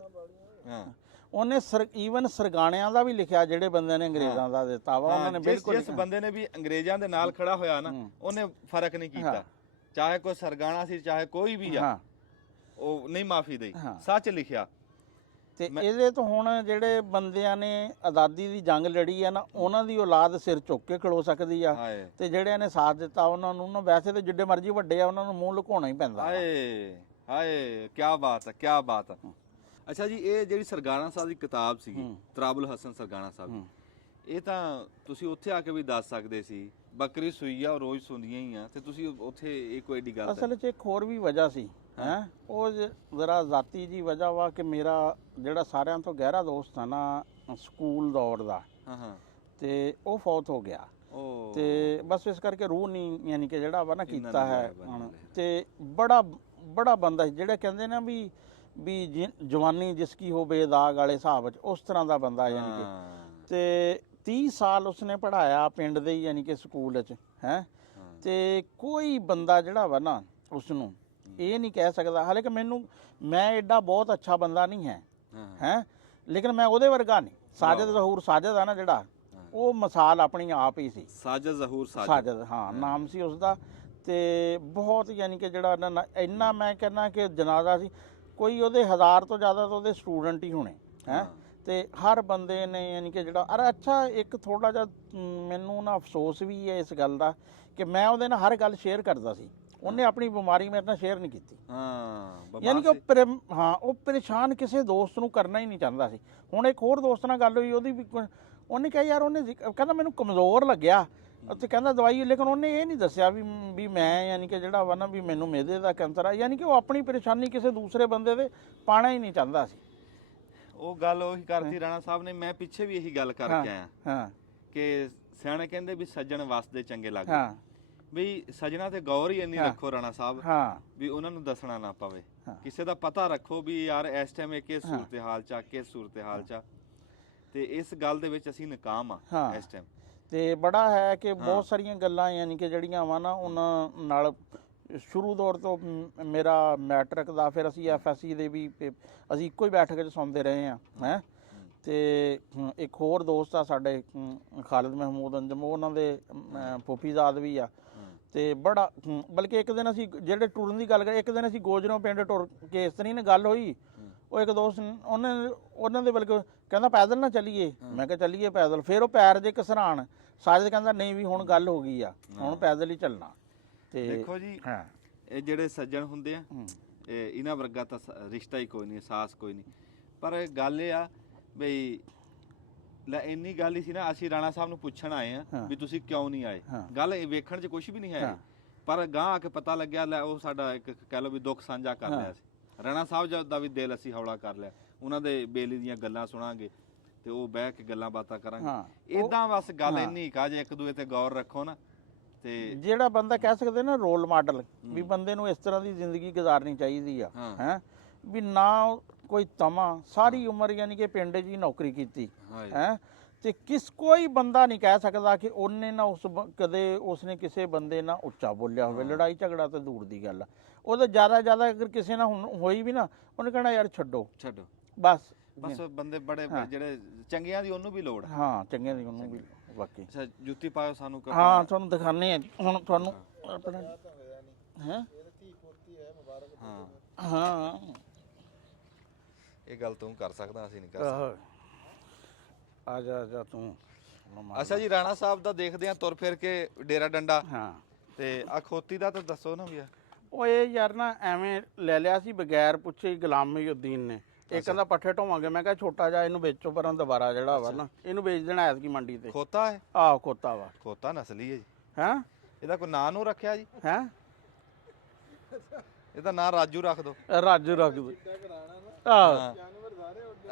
ਉਹਨੇ ਈਵਨ ਸਰਗਾਣਿਆਂ ਦਾ ਵੀ ਲਿਖਿਆ ਜਿਹੜੇ ਬੰਦੇ ਨੇ ਅੰਗਰੇਜ਼ਾਂ ਦਾ ਦਿੱਤਾ ਵਾ, ਉਹਨਾਂ ਨੇ ਬਿਲਕੁਲ ਜਿਸ ਬੰਦੇ ਨੇ ਵੀ ਅੰਗਰੇਜ਼ਾਂ ਦੇ ਨਾਲ ਖੜਾ ਹੋਇਆ ਨਾ ਉਹਨੇ ਫਰਕ ਨਹੀਂ ਕੀਤਾ, ਚਾਹੇ ਕੋਈ ਸਰਗਾਣਾ ਸੀ ਚਾਹੇ ਕੋਈ ਵੀ ਆ, ਉਹ ਨਹੀਂ ਮਾਫੀ ਦੇਈ, ਸੱਚ ਲਿਖਿਆ। ਤੇ ਇਹਦੇ ਤੋਂ ਹੁਣ ਜਿਹੜੇ ਬੰਦਿਆਂ ਨੇ ਆਜ਼ਾਦੀ ਦੀ ਜੰਗ ਲੜੀ ਆ ਨਾ, ਉਹਨਾਂ ਦੀ ਔਲਾਦ ਸਿਰ ਚੁੱਕ ਕੇ ਖਲੋ ਸਕਦੀ ਆ, ਤੇ ਜਿਹੜਿਆਂ ਨੇ ਸਾਥ ਦਿੱਤਾ ਉਹਨਾਂ ਨੂੰ ਨਾ ਵੈਸੇ ਤਾਂ ਜਿੱਡੇ ਮਰਜ਼ੀ ਵੱਡੇ ਆ ਉਹਨਾਂ ਨੂੰ ਮੂੰਹ ਲੁਕਾਉਣਾ ਹੀ ਪੈਂਦਾ। ਹਾਏ ਹਾਏ, ਕੀ ਬਾਤ ਹੈ, ਕੀ ਬਾਤ ਹੈ। ਅੱਛਾ ਜੀ, ਇਹ ਜਿਹੜੀ ਸਰਗਾਣਾ ਸਾਹਿਬ ਦੀ ਕਿਤਾਬ ਸੀਗੀ, ਤਰਾਬੁਲ ਹਸਨ ਸਰਗਾਣਾ ਸਾਹਿਬ, ਇਹ ਤਾਂ ਤੁਸੀਂ ਉੱਥੇ ਆ ਕੇ ਵੀ ਦੱਸ ਸਕਦੇ ਸੀ, ਬੱਕਰੀ ਸੂਈ ਆ ਰੋਜ਼ ਸੁਣਦੀਆਂ ਹੀ ਆ, ਤੇ ਤੁਸੀਂ ਉੱਥੇ ਇਹ ਕੋਈ ਏਡੀ ਗੱਲ ਅਸਲ 'ਚ ਇੱਕ ਹੋਰ ਵੀ ਵਜ੍ਹਾ ਸੀ ਹੈ, ਉਹ ਜ਼ਰਾ ਜ਼ਾਤੀ ਜੀ ਵਜ੍ਹਾ ਵਾ ਕਿ ਮੇਰਾ ਜਿਹੜਾ ਸਾਰਿਆਂ ਤੋਂ ਗਹਿਰਾ ਦੋਸਤ ਆ ਨਾ ਸਕੂਲ ਦੌਰ ਦਾ, ਤੇ ਉਹ ਫੌਤ ਹੋ ਗਿਆ, ਤੇ ਬਸ ਇਸ ਕਰਕੇ ਰੂਹ ਨਹੀਂ ਯਾਨੀ ਕਿ ਜਿਹੜਾ ਵਾ ਨਾ ਕੀਤਾ ਹੈ। ਤੇ ਬੜਾ ਬੰਦਾ ਜਿਹੜਾ ਕਹਿੰਦੇ ਨਾ ਵੀ ਜਵਾਨੀ ਜਿਸ ਕੀ ਹੋਵੇ ਦਾਗ ਵਾਲੇ ਹਿਸਾਬ 'ਚ, ਉਸ ਤਰ੍ਹਾਂ ਦਾ ਬੰਦਾ ਯਾਨੀ ਕਿ। ਤੇ 30 ਸਾਲ ਉਸਨੇ ਪੜ੍ਹਾਇਆ ਪਿੰਡ ਦੇ ਯਾਨੀ ਕਿ ਸਕੂਲ 'ਚ ਹੈ, ਤੇ ਕੋਈ ਬੰਦਾ ਜਿਹੜਾ ਵਾ ਨਾ ਉਸ ਨੂੰ ਇਹ ਨਹੀਂ ਕਹਿ ਸਕਦਾ, ਹਾਲਾਂਕਿ ਮੈਂ ਐਡਾ ਬਹੁਤ ਅੱਛਾ ਬੰਦਾ ਨਹੀਂ ਹੈ, ਲੇਕਿਨ ਮੈਂ ਉਹਦੇ ਵਰਗਾ ਨਹੀਂ। ਸਾਜਦ ਜ਼ਹੂਰ ਸਾਜਦ ਆ ਨਾ ਜਿਹੜਾ, ਉਹ ਮਿਸਾਲ ਆਪਣੀ ਆਪ ਹੀ ਸੀ। ਸਾਜਦ ਜ਼ਹੂਰ ਸਾਜਦ, ਹਾਂ ਨਾਮ ਸੀ ਉਸਦਾ। ਤੇ ਬਹੁਤ ਯਾਨੀ ਕਿ ਜਿਹੜਾ ਇੰਨਾ ਮੈਂ ਕਹਿੰਦਾ ਕਿ ਜਨਾਜ਼ਾ ਸੀ, ਕੋਈ ਉਹਦੇ 1000 ਤੋਂ ਜ਼ਿਆਦਾ ਤਾਂ ਉਹਦੇ ਸਟੂਡੈਂਟ ਹੀ ਹੋਣੇ ਹੈ, ਤੇ ਹਰ ਬੰਦੇ ਨੇ ਯਾਨੀ ਕਿ ਜਿਹੜਾ ਅਰੇ ਅੱਛਾ ਇੱਕ ਥੋੜਾ ਜਿਹਾ ਮੈਨੂੰ ਨਾ ਅਫਸੋਸ ਵੀ ਹੈ ਇਸ ਗੱਲ ਦਾ ਕਿ ਮੈਂ ਉਹਦੇ ਨਾਲ ਹਰ ਗੱਲ ਸ਼ੇਅਰ ਕਰਦਾ ਸੀ, ਉਹਨੇ ਆਪਣੀ ਬਿਮਾਰੀ ਮੇਰੇ ਨਾਲ ਸ਼ੇਅਰ ਨਹੀਂ ਕੀਤੀ। ਯਾਨੀ ਕਿ ਉਹ ਪਰੇਸ਼ਾਨ ਕਿਸੇ ਦੋਸਤ ਨੂੰ ਕਰਨਾ ਹੀ ਨਹੀਂ ਚਾਹੁੰਦਾ ਸੀ। ਹੁਣ ਇੱਕ ਹੋਰ ਦੋਸਤ ਨਾਲ ਗੱਲ ਹੋਈ, ਉਹਦੀ ਵੀ ਉਹਨੇ ਕਿਹਾ ਯਾਰ, ਉਹਨੇ ਕਹਿੰਦਾ ਮੈਨੂੰ ਕਮਜ਼ੋਰ ਲੱਗਿਆ ਤੇ ਕਹਿੰਦਾ ਦਵਾਈ, ਲੇਕਿਨ ਉਹਨੇ ਇਹ ਨਹੀਂ ਦੱਸਿਆ ਵੀ ਮੈਂ ਯਾਨੀ ਕਿ ਜਿਹੜਾ ਵਾ ਨਾ ਵੀ ਮੈਨੂੰ ਮਿਹਦੇ ਦਾ ਕੈਂਸਰ ਆ, ਯਾਨੀ ਕਿ ਉਹ ਆਪਣੀ ਪਰੇਸ਼ਾਨੀ ਕਿਸੇ ਦੂਸਰੇ ਬੰਦੇ ਦੇ ਪਾਣਾ ਹੀ ਨਹੀਂ ਚਾਹੁੰਦਾ ਸੀ। ਉਹ ਗੱਲ ਉਹੀ ਕਰਤੀ ਰਾਣਾ ਸਾਹਿਬ ਨੇ, ਮੈਂ ਪਿੱਛੇ ਵੀ ਇਹੀ ਗੱਲ ਕਰਕੇ ਆਇਆ ਕਿ ਸਿਆਣੇ ਕਹਿੰਦੇ ਵੀ ਸੱਜਣ ਵਸਦੇ ਚੰਗੇ ਲੱਗਦੇ, ਵੀ ਸੱਜਣਾ ਤੇ ਗੌਰ ਹੀ ਇੰਨੀ ਰੱਖੋ ਰਾਣਾ ਸਾਹਿਬ, ਵੀ ਉਹਨਾਂ ਨੂੰ ਦੱਸਣਾ ਨਾ ਪਵੇ, ਕਿਸੇ ਦਾ ਪਤਾ ਰੱਖੋ ਵੀ ਯਾਰ ਇਸ ਟਾਈਮ ਇਹ ਕਿਸ ਸੂਰਤ ਹਾਲ ਚ ਆ, ਕਿਸ ਸੂਰਤ ਹਾਲ ਚ ਆ, ਤੇ ਇਸ ਗੱਲ ਦੇ ਵਿੱਚ ਅਸੀਂ ਨਾਕਾਮ ਆ ਇਸ ਟਾਈਮ। ਤੇ ਬੜਾ ਹੈ ਕਿ ਬਹੁਤ ਸਾਰੀਆਂ ਗੱਲਾਂ ਯਾਨੀ ਕਿ ਜਿਹੜੀਆਂ ਵਾ ਨਾ ਉਹਨਾਂ ਨਾਲ ਸ਼ੁਰੂ ਦੌਰ ਤੋਂ ਮੇਰਾ ਮੈਟ੍ਰਿਕ ਦਾ, ਫਿਰ ਅਸੀਂ FSC ਦੇ ਵੀ ਅਸੀਂ ਇੱਕੋ ਹੀ ਬੈਠਕ 'ਚ ਸੁਣਦੇ ਰਹੇ ਹਾਂ ਹੈ। ਤੇ ਇੱਕ ਹੋਰ ਦੋਸਤ ਆ ਸਾਡੇ ਖਾਲਿਦ ਮਹਿਮੂਦ ਅੰਜਮ, ਉਹਨਾਂ ਦੇ ਫੁੱਫੀਜ਼ਾਦ ਵੀ ਆ, ਤੇ ਬੜਾ ਬਲਕਿ ਇੱਕ ਦਿਨ ਅਸੀਂ ਜਿਹੜੇ ਟੁਰਨ ਦੀ ਗੱਲ ਕਰੀ, ਇੱਕ ਦਿਨ ਅਸੀਂ ਗੋਜਰੋਂ ਪਿੰਡ ਟੁਰ ਕੇ ਇਸ ਤਰ੍ਹਾਂ ਹੀ ਗੱਲ ਹੋਈ, ਉਹ ਇੱਕ ਦੋਸਤ ਉਹਨਾਂ ਦੇ ਬਲਕਿ ਕਹਿੰਦਾ ਪੈਦਲ ਨਾ ਚੱਲੀਏ, ਮੈਂ ਕਿਹਾ ਚੱਲੀਏ ਪੈਦਲ, ਫਿਰ ਉਹ ਪੈਰ ਜੇ ਘਸਰਾਣ, ਸਾਜਦ ਕਹਿੰਦਾ ਨਹੀਂ ਵੀ ਹੁਣ ਗੱਲ ਹੋ ਗਈ ਆ, ਹੁਣ ਪੈਦਲ ਹੀ ਚੱਲਣਾ। ਤੇ ਦੇਖੋ ਜੀ, ਇਹ ਜਿਹੜੇ ਸੱਜਣ ਹੁੰਦੇ ਆ, ਇਹਨਾਂ ਵਰਗਾ ਤਾਂ ਰਿਸ਼ਤਾ ਹੀ ਕੋਈ ਨਹੀਂ, ਅਹਿਸਾਸ ਕੋਈ ਨਹੀਂ, ਪਰ ਗੱਲ ਇਹ ਆ ਬਈ ਲੈ ਇੰਨੀ ਗੱਲ ਹੀ ਸੀ ਨਾ, ਅਸੀਂ ਰਾਣਾ ਸਾਹਿਬ ਨੂੰ ਪੁੱਛਣ ਆਏ ਆ ਵੀ ਤੁਸੀਂ ਕਿਉਂ ਨਹੀਂ ਆਏ, ਗੱਲ ਇਹ ਵੇਖਣ 'ਚ ਕੁਝ ਵੀ ਨਹੀਂ ਹੈ, ਪਰ ਗਾਂ ਆ ਕੇ ਪਤਾ ਲੱਗਿਆ ਲੈ ਉਹ ਸਾਡਾ ਇੱਕ ਕਹਿ ਲਓ ਵੀ ਦੁੱਖ ਸਾਂਝਾ ਕਰ ਲਿਆ ਸੀ। ਰਾਣਾ ਸਾਹਿਬ ਦਾ ਵੀ ਦਿਲ ਅਸੀਂ ਹੌਲਾ ਕਰ ਲਿਆ, ਉਹਨਾਂ ਦੇ ਬੇਲੀ ਦੀਆਂ ਗੱਲਾਂ ਸੁਣਾਂਗੇ ਤੇ ਉਹ ਬਹਿ ਕੇ ਗੱਲਾਂ ਬਾਤਾਂ ਕਰਾਂਗੇ। ਇਦਾਂ ਬਸ ਗੱਲ ਇੰਨੀ ਕਾ ਜੇ ਇੱਕ ਦੂਏ ਤੇ ਗੌਰ ਰੱਖੋ ਨਾ, ਤੇ ਜਿਹੜਾ ਬੰਦਾ ਕਹਿ ਸਕਦੇ ਨਾ ਰੋਲ ਮਾਡਲ, ਵੀ ਬੰਦੇ ਨੂੰ ਇਸ ਤਰ੍ਹਾਂ ਦੀ ਜ਼ਿੰਦਗੀ ਗੁਜ਼ਾਰਨੀ ਚਾਹੀਦੀ ਆ ਹੈ, ਵੀ ਨਾ ਕੋਈ ਤਮਾ, ਸਾਰੀ ਉਮਰ ਯਾਨੀ ਕਿ ਪਿੰਡ 'ਚ ਹੀ ਨੌਕਰੀ ਕੀਤੀ ਹੈ, ਤੇ ਕੋਈ ਬੰਦਾ ਨਹੀਂ ਕਹਿ ਸਕਦਾ ਕਿ ਉਹਨੇ ਨਾ ਕਦੇ ਉਸਨੇ ਕਿਸੇ ਬੰਦੇ ਨਾਲ ਉੱਚਾ ਬੋਲਿਆ ਹੋਵੇ। ਲੜਾਈ ਝਗੜਾ ਤਾਂ ਦੂਰ ਦੀ ਗੱਲ ਆ, ਉਹਦਾ ਜ਼ਿਆਦਾ ਅਗਰ ਕਿਸੇ ਨਾਲ ਹੋਈ ਵੀ ਨਾ, ਉਹਨੇ ਕਹਿਣਾ ਯਾਰ ਛੱਡੋ ਬਸ ਬੰਦੇ ਬੜੇ ਜਿਹੜੇ ਚੰਗਿਆਂ ਦੀ ਉਹਨੂੰ ਵੀ ਲੋੜ, ਚੰਗਿਆਂ ਦੀ ਉਹਨੂੰ ਵੀ ਵਾਕਈ। ਅੱਛਾ ਜੁੱਤੀ ਪਾਇਓ ਸਾਨੂੰ, ਤੁਹਾਨੂੰ ਦਿਖਾਣੇ ਆ ਹੁਣ ਤੁਹਾਨੂੰ ਆਪਣਾ ਹੈ। ਇਹ ਗੱਲ ਤੂੰ ਕਰ ਸਕਦਾ, ਅਸੀਂ ਨਹੀਂ ਕਰ ਸਕਦੇ। ਆ ਜਾ ਤੂੰ। ਅੱਛਾ ਜੀ, ਰਾਣਾ ਸਾਹਿਬ ਦਾ ਦੇਖਦੇ ਆ ਤੁਰ ਫਿਰ ਕੇ ਡੇਰਾ ਡੰਡਾ, ਤੇ ਆ ਖੋਤੀ ਦਾ ਤਾਂ ਦੱਸੋ ਨਾ ਵੀ। ਉਹ ਇਹ ਯਾਰ ਨਾ ਐਵੇਂ ਲੈ ਲਿਆ ਸੀ ਬਗੈਰ ਪੁੱਛੇ ਹੀ ਗੁਲਾਮ ਮੁਹੀਉਦੀਨ ਨੇ, ਇਹ ਕਹਿੰਦਾ ਪੱਠੇ ਢੋਵਾਂਗੇ, ਮੈਂ ਕਿਹਾ ਛੋਟਾ ਜਿਹਾ ਇਹਨੂੰ ਵੇਚੋ ਪਰਾਂ ਦੁਬਾਰਾ ਜਿਹੜਾ ਵਾ ਨਾ, ਇਹਨੂੰ ਵੇਚ ਦੇਣਾ ਐਤਕੀ ਮੰਡੀ ਤੇ। ਖੋਤਾ ਹੈ? ਆਹੋ ਖੋਤਾ ਵਾ। ਖੋਤਾ ਨਸਲੀ ਹੈ ਜੀ? ਹੈਂ? ਇਹਦਾ ਕੋਈ ਨਾਂ ਨੂੰ ਰੱਖਿਆ ਜੀ? ਹੈਂ? ਇਹਦਾ ਨਾਂ ਰਾਜੂ ਰੱਖ ਦੋ। ਰਾਜੂ ਰੱਖ ਦੋ। ਆਹ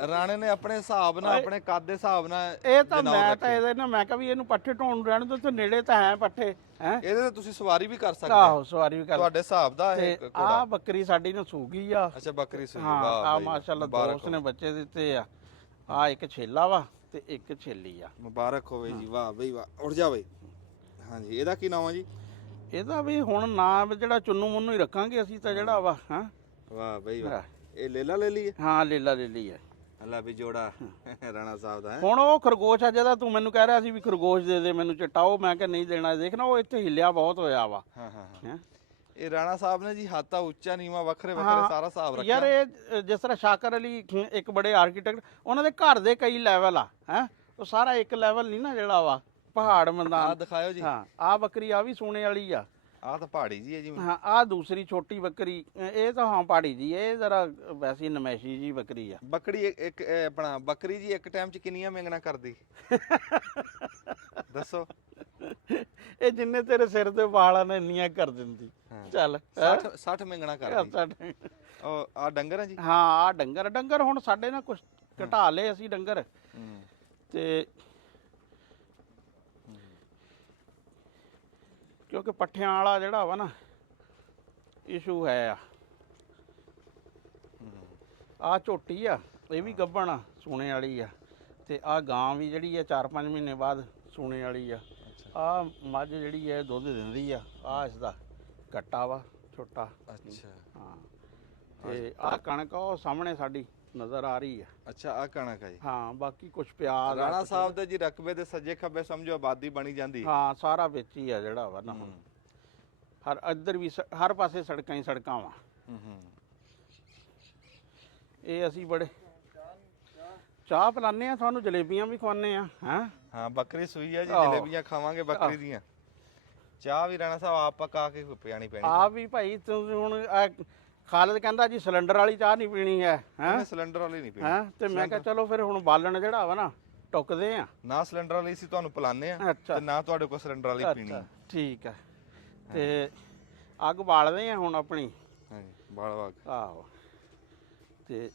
ਰਾਣੇ ਨੇ ਆਪਣੇ ਹਿਸਾਬ ਨਾਲ, ਆਪਣੇ ਕੱਦ ਦੇ ਹਿਸਾਬ ਨਾਲ, ਇਹ ਤਾਂ ਮੈਂ ਤਾਂ ਇਹਦੇ ਨਾਲ ਮੈਂ ਕਿਹਾ ਵੀ ਇਹਨੂੰ ਪੱਠੇ ਢੋਣ ਨੂੰ ਰਹਿਣ ਦੋ, ਤੇ ਨੇੜੇ ਤਾਂ ਹੈ ਪੱਠੇ ਹੈ, ਇਹਦੇ ਤੇ ਤੁਸੀਂ ਸਵਾਰੀ ਵੀ ਕਰ ਸਕਦੇ। ਆਹੋ ਸਵਾਰੀ ਵੀ ਕਰ, ਤੁਹਾਡੇ ਹਿਸਾਬ ਦਾ ਇਹ ਘੋੜਾ। ਆ ਬੱਕਰੀ ਸਾਡੀ ਨੂੰ ਸੂ ਗਈ ਆ। ਅੱਛਾ ਬੱਕਰੀ ਸੂ ਗਈ, ਵਾਹ ਆ ਮਾਸ਼ਾਅੱਲਾ ਦੋਸਤ ਨੇ ਬੱਚੇ ਦਿੱਤੇ ਆ। ਆ ਇੱਕ ਛੇਲਾ ਵਾ ਤੇ ਇੱਕ ਛੇਲੀ ਆ। ਮੁਬਾਰਕ ਹੋਵੇ ਜੀ, ਵਾਹ ਬਈ ਵਾਹ। ਉੱਠ ਜਾ ਬਈ। ਹਾਂਜੀ, ਇਹਦਾ ਕੀ ਨਾਮ ਆ ਜੀ? ਇਹਦਾ ਵੀ ਹੁਣ ਨਾਮ ਜਿਹੜਾ ਚੁੰਨੂ ਮੁੰਨੂ ਹੀ ਰੱਖਾਂਗੇ ਅਸੀਂ ਤਾਂ ਜਿਹੜਾ ਵਾ। ਹਾਂ ਵਾਹ ਬਈ ਵਾਹ। ਇਹ ਲੇਲਾ ਲੈ ਲਈ ਹੈ? ਹਾਂ ਲੇਲਾ ਲੈ ਲਈ ਹੈ। ਲੈ ਵੀ ਜੋੜਾ ਰਾਣਾ ਸਾਹਿਬ ਦਾ ਹੈ। ਹੁਣ ਉਹ ਖਰਗੋਸ਼ ਆ ਜਿਹਦਾ ਤੂੰ ਮੈਨੂੰ ਕਹਿ ਰਿਹਾ ਸੀ ਵੀ ਖਰਗੋਸ਼ ਦੇ ਦੇ ਮੈਨੂੰ ਚਿੱਟਾ, ਉਹ ਮੈਂ ਕਿਹਾ ਨਹੀਂ ਦੇਣਾ। ਦੇਖ ਨਾ ਉਹ ਇੱਥੇ ਹਿੱਲਿਆ ਬਹੁਤ ਹੋਇਆ ਵਾ। ਹਾਂ ਹਾਂ ਹਾਂ। ਹੈਂ? ਇਹ ਰਾਣਾ ਸਾਹਿਬ ਨੇ ਜੀ ਹੱਥ ਉੱਚਾ ਨੀਵਾਂ ਵੱਖਰੇ ਵੱਖਰੇ ਸਾਰਾ ਹਿਸਾਬ ਰੱਖਿਆ। ਯਾਰ ਇਹ ਜਿਸ ਤਰ੍ਹਾਂ ਸ਼ਾਕਰ ਅਲੀ ਇੱਕ ਬੜੇ ਆਰਕੀਟੈਕਟ, ਉਹਨਾਂ ਦੇ ਘਰ ਦੇ ਕਈ ਲੈਵਲ ਆ ਹੈ, ਉਹ ਸਾਰਾ ਇੱਕ ਲੈਵਲ ਨਹੀਂ ਨਾ ਜਿਹੜਾ ਵਾ ਪਹਾੜ ਆ ਮੈਦਾਨ। ਦਿਖਾਇਓ ਜੀ। ਹਾਂ ਆ ਬੱਕਰੀ ਆ ਵੀ ਸੋਨੇ ਵਾਲੀ ਆ। ਆਹ ਤਾਂ ਪਹਾੜੀ ਜੀ ਹੈ ਜੀ। ਹਾਂ ਆ ਦੂਸਰੀ ਛੋਟੀ ਬੱਕਰੀ ਇਹ ਤਾਂ ਹਾਂ ਪਹਾੜੀ ਜੀ, ਇਹ ਜ਼ਰਾ ਵੈਸੀ ਨਮੈਸ਼ੀ ਜੀ ਬੱਕਰੀ ਆ। ਬੱਕਰੀ ਇੱਕ ਆਪਣਾ ਬੱਕਰੀ ਜੀ ਇੱਕ ਟਾਈਮ 'ਚ ਕਿੰਨੀਆਂ ਮੰਗਣਾ ਕਰਦੀ ਦੱਸੋ? ਇਹ ਜਿੰਨੇ ਤੇਰੇ ਸਿਰ ਤੇ ਵਾਲ ਆ ਨਾ ਇੰਨੀਆਂ ਕਰ ਦਿੰਦੀ। ਚੱਲ 60 ਮੰਗਣਾ ਕਰਦੀ। ਉਹ ਆ ਡੰਗਰ ਹੈ ਜੀ। ਹਾਂ ਆ ਡੰਗਰ ਹੁਣ ਸਾਡੇ ਨਾਲ ਕੁਛ ਘਟਾ ਲਏ ਅਸੀਂ ਡੰਗਰ ਤੇ, ਕਿਉਂਕਿ ਪੱਠਿਆਂ ਵਾਲਾ ਜਿਹੜਾ ਵਾ ਨਾ ਇਸ਼ੂ ਹੈ ਆ ਝੋਟੀ ਆ ਇਹ ਵੀ ਗੱਭਣ ਆ ਸੂਣੇ ਵਾਲੀ ਆ, ਤੇ ਆ ਗਾਂ ਵੀ ਜਿਹੜੀ ਆ 4-5 ਮਹੀਨੇ ਬਾਅਦ ਸੂਣੇ ਵਾਲੀ ਆ। ਆ ਮੱਝ ਜਿਹੜੀ ਹੈ ਦੁੱਧ ਦਿੰਦੀ ਆ। ਆ ਇਸ ਦਾ ਕੱਟਾ ਵਾ ਛੋਟਾ। ਅੱਛਾ ਹਾਂ ਤੇ ਆ ਕਣਕ ਉਹ ਸਾਹਮਣੇ ਸਾਡੀ ਨਜ਼ਰ ਆ ਰਹੀ ਆ। ਅੱਛਾ ਆ ਕਣਕ ਹੈ ਜੀ। ਹਾਂ ਬਾਕੀ ਕੁਝ ਪਿਆਜ਼ ਰਾਣਾ ਸਾਹਿਬ ਦੇ ਜੀ ਰਕਬੇ ਦੇ ਸੱਜੇ ਖੱਬੇ ਸਮਝੋ ਆਬਾਦੀ ਬਣੀ ਜਾਂਦੀ। ਹਾਂ ਸਾਰਾ ਵਿੱਚ ਹੀ ਆ ਜਿਹੜਾ ਵਾ ਨਾ। ਹਰ ਇੱਧਰ ਵੀ ਹਰ ਪਾਸੇ ਸੜਕਾਂ ਹੀ ਸੜਕਾਂ ਵਾ। ਇਹ ਅਸੀਂ ਬੜੇ ਚਾਹ ਪਿਲਾਨੇ ਆ, ਤੁਹਾਨੂੰ ਜਲੇਬੀਆਂ ਵੀ ਖਵਾਨੇ ਆ। ਹਾਂ ਬੱਕਰੀ ਸੂਈ ਆ ਜੀ, ਜਲੇਬੀਆਂ ਖਾਵਾਂਗੇ ਬੱਕਰੀ ਦੀਆਂ। ਚਾਹ ਵੀ ਰਾਣਾ ਸਾਹਿਬ ਆਪ ਪਕਾ ਕੇ ਪਿਆਣੀ ਪੈਣੀ ਆ ਵੀ ਭਾਈ ਤੁਸੀਂ ਹੁਣ ਖਾਲਦ ਕਹਿੰਦਾ ਜੀ ਸਿਲੰਡਰ ਵਾਲੀ ਚਾਹ ਨਹੀਂ ਪੀਣੀ ਹੈ ਸਿਲੰਡਰ ਵਾਲੀ ਨਹੀਂ ਪੀਣੀ। ਤੇ ਮੈਂ ਕਿਹਾ ਚਲੋ ਫਿਰ ਹੁਣ ਬਾਲਣ ਜਿਹੜਾ ਵਾ ਨਾ ਟੁੱਕਦੇ ਆ ਨਾ ਸਿਲੰਡਰ ਵਾਲੀ ਸੀ ਤੁਹਾਨੂੰ ਪਿਲਾਨੇ ਆ ਤੇ ਨਾ ਤੁਹਾਡੇ ਕੋਲ ਸਿਲੰਡਰ ਵਾਲੀ ਪੀਣੀ। ਠੀਕ ਹੈ ਤੇ ਅੱਗ ਬਾਲਦੇ ਆ ਹੁਣ ਆਪਣੀ। ਹਾਂਜੀ ਬਾਲ ਅੱਗ। ਆਹੋ ਤੇ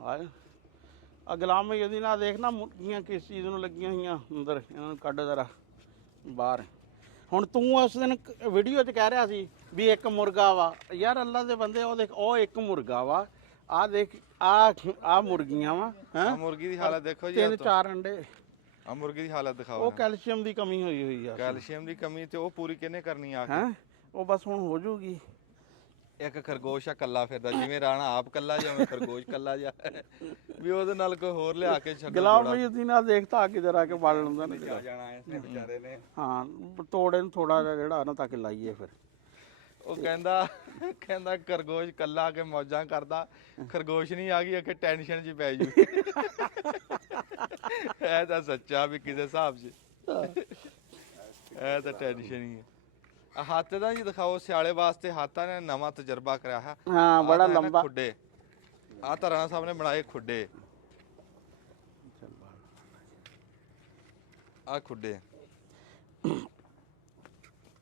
ਆ ਗੁਲਾਮ ਉਹਦੀ ਨਾਲ ਦੇਖਣਾ ਮੁਰਗੀਆਂ ਕਿਸ ਚੀਜ਼ ਨੂੰ ਲੱਗੀਆਂ ਹੋਈਆਂ ਅੰਦਰ, ਇਹਨਾਂ ਨੂੰ ਕੱਢ ਜ਼ਰਾ ਬਾਹਰ। ਹੁਣ ਤੂੰ ਉਸ ਦਿਨ ਵੀਡੀਓ 'ਚ ਕਹਿ ਰਿਹਾ ਸੀ ਵੀ ਇੱਕ ਮੁਰਗਾ ਵਾ। ਯਾਰ ਅੱਲਾ ਦੇ ਬੰਦੇ ਉਹ ਦੇਖ ਉਹ ਇੱਕ ਮੁਰਗਾ ਵਾ। ਆ ਦੇਖ ਆ ਮੁਰਗੀਆਂ ਵਾ। ਮੁਰਗੀ ਦੀ ਹਾਲਤ ਦੇਖੋ ਜੀ। 3-4 ਅੰਡੇ। ਆ ਮੁਰਗੀ ਦੀ ਹਾਲਤ ਦਿਖਾਓ। ਉਹ ਕੈਲਸ਼ੀਅਮ ਦੀ ਕਮੀ ਹੋਈ ਹੋਈ ਆ। ਕੈਲਸ਼ੀਅਮ ਦੀ ਕਮੀ ਤੇ ਉਹ ਪੂਰੀ ਕਿਹਨੇ ਕਰਨੀ ਆ ਕੇ? ਉਹ ਬਸ ਹੁਣ ਹੋ ਜੂਗੀ। ਇੱਕ ਖਰਗੋਸ਼ ਆ ਕੱਲਾ ਫਿਰਦਾ, ਜਿਵੇਂ ਰਾਣਾ ਆਪ ਕੱਲਾ ਜਾਵੇਂ ਖਰਗੋਸ਼ ਕੱਲਾ ਜਾ ਵੀ ਉਹਦੇ ਨਾਲ ਕੋਈ ਹੋਰ ਲਿਆ ਕੇ ਛੱਡ। ਗੁਲਾਮ ਉਹਦੀ ਨਾਲ ਦੇਖਤਾ ਆ ਕਿਧਰ ਆ ਕੇ ਬਾਲ ਲੈਂਦਾ ਨਾ ਜਾਣਾ ਇਸਨੇ ਵਿਚਾਰੇ ਨੇ। ਹਾਂ ਤੋੜੇ ਨੂੰ ਥੋੜਾ ਜਿਹਾ ਜਿਹੜਾ ਨਾ ਤਾਂ ਕਿ ਲਾਈਏ ਫਿਰ। ਉਹ ਕਹਿੰਦਾ ਖਰਗੋਸ਼ ਕੱਲਾ ਕੇ ਮੌਜਾਂ ਕਰਦਾ, ਖਰਗੋਸ਼ ਨਹੀਂ ਆ ਗਈ ਕਿ ਟੈਨਸ਼ਨ 'ਚ ਪੈ ਜੂ। ਇਹ ਤਾਂ ਸੱਚਾ ਵੀ ਕਿਸੇ ਹਿਸਾਬ 'ਚ ਇਹ ਤਾਂ ਟੈਨਸ਼ਨ ਹੀ ਹੈ। ਹੱਥ ਦਾ ਜੀ ਦਿਖਾਓ ਸਿਆਲੇ ਵਾਸਤੇ। ਹੱਥਾਂ ਨੇ ਨਵਾਂ ਤਜਰਬਾ ਕਰਿਆ ਹੈ। ਹਾਂ ਬੜਾ ਲੰਬਾ ਖੁੱਡੇ ਆ ਤਾਂ ਰਾਣਾ ਸਾਹਿਬ ਨੇ ਬਣਾਏ ਖੁੱਡੇ। ਆ ਖੁੱਡੇ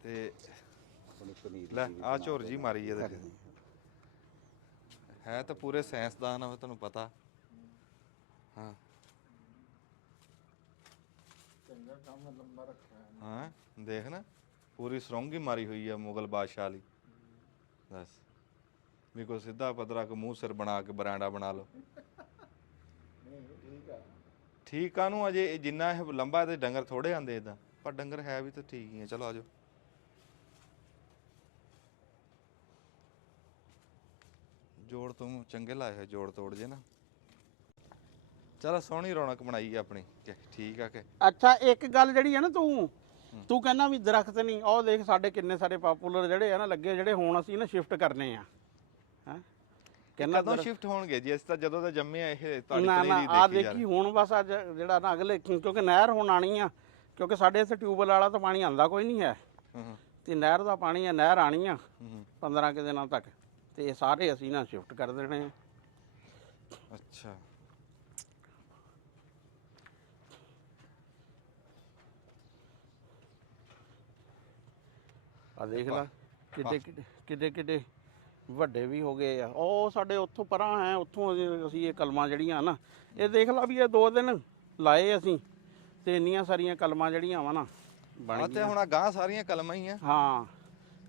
ਤੇ ਲੈ ਆ ਝੋਰ ਜੀ ਮਾਰੀ ਇਹਦੇ ਹੈ ਤਾਂ ਪੂਰੇ ਸਾਇੰਸਦਾਨ ਆ ਤੁਹਾਨੂੰ ਪਤਾ। ਹਾਂ ਹਾਂ ਦੇਖ ਨਾ ਪੂਰੀ ਸਰੋਂਗੀ ਮਾਰੀ ਹੋਈ ਆ ਮੁਗਲ ਬਾਦਸ਼ਾਹ ਲਈ। ਦੱਸ ਵੀ ਕੋਈ ਸਿੱਧਾ ਪੱਧਰਾ ਕੋ ਮੂੰਹ ਸਿਰ ਬਣਾ ਕੇ ਬਰਾਂਡਾ ਬਣਾ ਲਓ। ਠੀਕ ਆ ਨੂੰ ਅਜੇ ਜਿੰਨਾ ਇਹ ਲੰਬਾ ਤੇ ਡੰਗਰ ਥੋੜੇ ਆਂਦੇ ਇਦਾਂ, ਪਰ ਡੰਗਰ ਹੈ ਵੀ ਤਾਂ ਠੀਕ ਹੀ ਆ। ਚਲੋ ਆਜੋ। ਜੋੜ ਤੂੰ ਚੰਗੇ ਲਾਏ ਹੋਏ ਜੋੜ ਤੋੜ ਜੇ ਨਾ। ਚਲ ਸੋਹਣੀ ਰੌਣਕ ਬਣਾਈ ਆਪਣੀ। ਠੀਕ ਆ ਕਿ ਅੱਛਾ ਇੱਕ ਗੱਲ ਜਿਹੜੀ ਆ ਨਾ ਤੂੰ ਕਹਿੰਦਾ ਵੀ ਦਰਖਤ ਨਹੀਂ, ਉਹ ਦੇਖ ਸਾਡੇ ਕਿੰਨੇ ਸਾਰੇ ਪਾਪੂਲਰ ਜਿਹੜੇ ਆ ਨਾ ਲੱਗੇ, ਜਿਹੜੇ ਹੁਣ ਅਸੀਂ ਨਾ ਸ਼ਿਫਟ ਕਰਨੇ ਆ। ਕਦੋਂ ਸ਼ਿਫਟ ਹੋਣਗੇ ਜੀ? ਅਸੀਂ ਤਾਂ ਜਦੋਂ ਦਾ ਜੰਮੇ ਆ ਇਹ ਤੁਹਾਡੀ ਨਾ ਪਨੀਰੀ ਆ ਦੇਖੀ ਹੁਣ ਬਸ ਅੱਜ ਜਿਹੜਾ ਨਾ ਅਗਲੇ, ਕਿਉਂਕਿ ਨਹਿਰ ਹੁਣ ਆਣੀ ਆ, ਕਿਉਂਕਿ ਸਾਡੇ ਇੱਥੇ ਟਿਊਬਵੈਲ ਵਾਲਾ ਤਾਂ ਪਾਣੀ ਆਂਦਾ ਕੋਈ ਨਹੀਂ ਹੈ ਤੇ ਨਹਿਰ ਦਾ ਪਾਣੀ ਆ, ਨਹਿਰ ਆਣੀ ਆ 15 ਕੁ ਦਿਨਾਂ ਤੱਕ, ਤੇ ਇਹ ਸਾਰੇ ਅਸੀਂ ਨਾ ਸ਼ਿਫਟ ਕਰ ਦੇਣੇ ਆ। ਅੱਛਾ ਆ ਦੇਖ ਲੈ ਕਿੱਡੇ ਵੱਡੇ ਵੀ ਹੋ ਗਏ ਆ। ਉਹ ਸਾਡੇ ਉੱਥੋਂ ਪਰਾਂ ਹੈ, ਉੱਥੋਂ ਅਸੀਂ ਇਹ ਕਲਮਾਂ ਜਿਹੜੀਆਂ ਨਾ ਇਹ ਦੇਖ ਲਾ ਵੀ ਇਹ 2 ਦਿਨ ਲਾਏ ਅਸੀਂ ਤੇ ਇੰਨੀਆਂ ਸਾਰੀਆਂ ਕਲਮਾਂ ਜਿਹੜੀਆਂ ਵਾ ਨਾ ਬਣ ਗਈਆਂ। ਤੇ ਹੁਣ ਗਾਂ ਸਾਰੀਆਂ ਕਲਮਾਂ ਹੀ ਆ। ਹਾਂ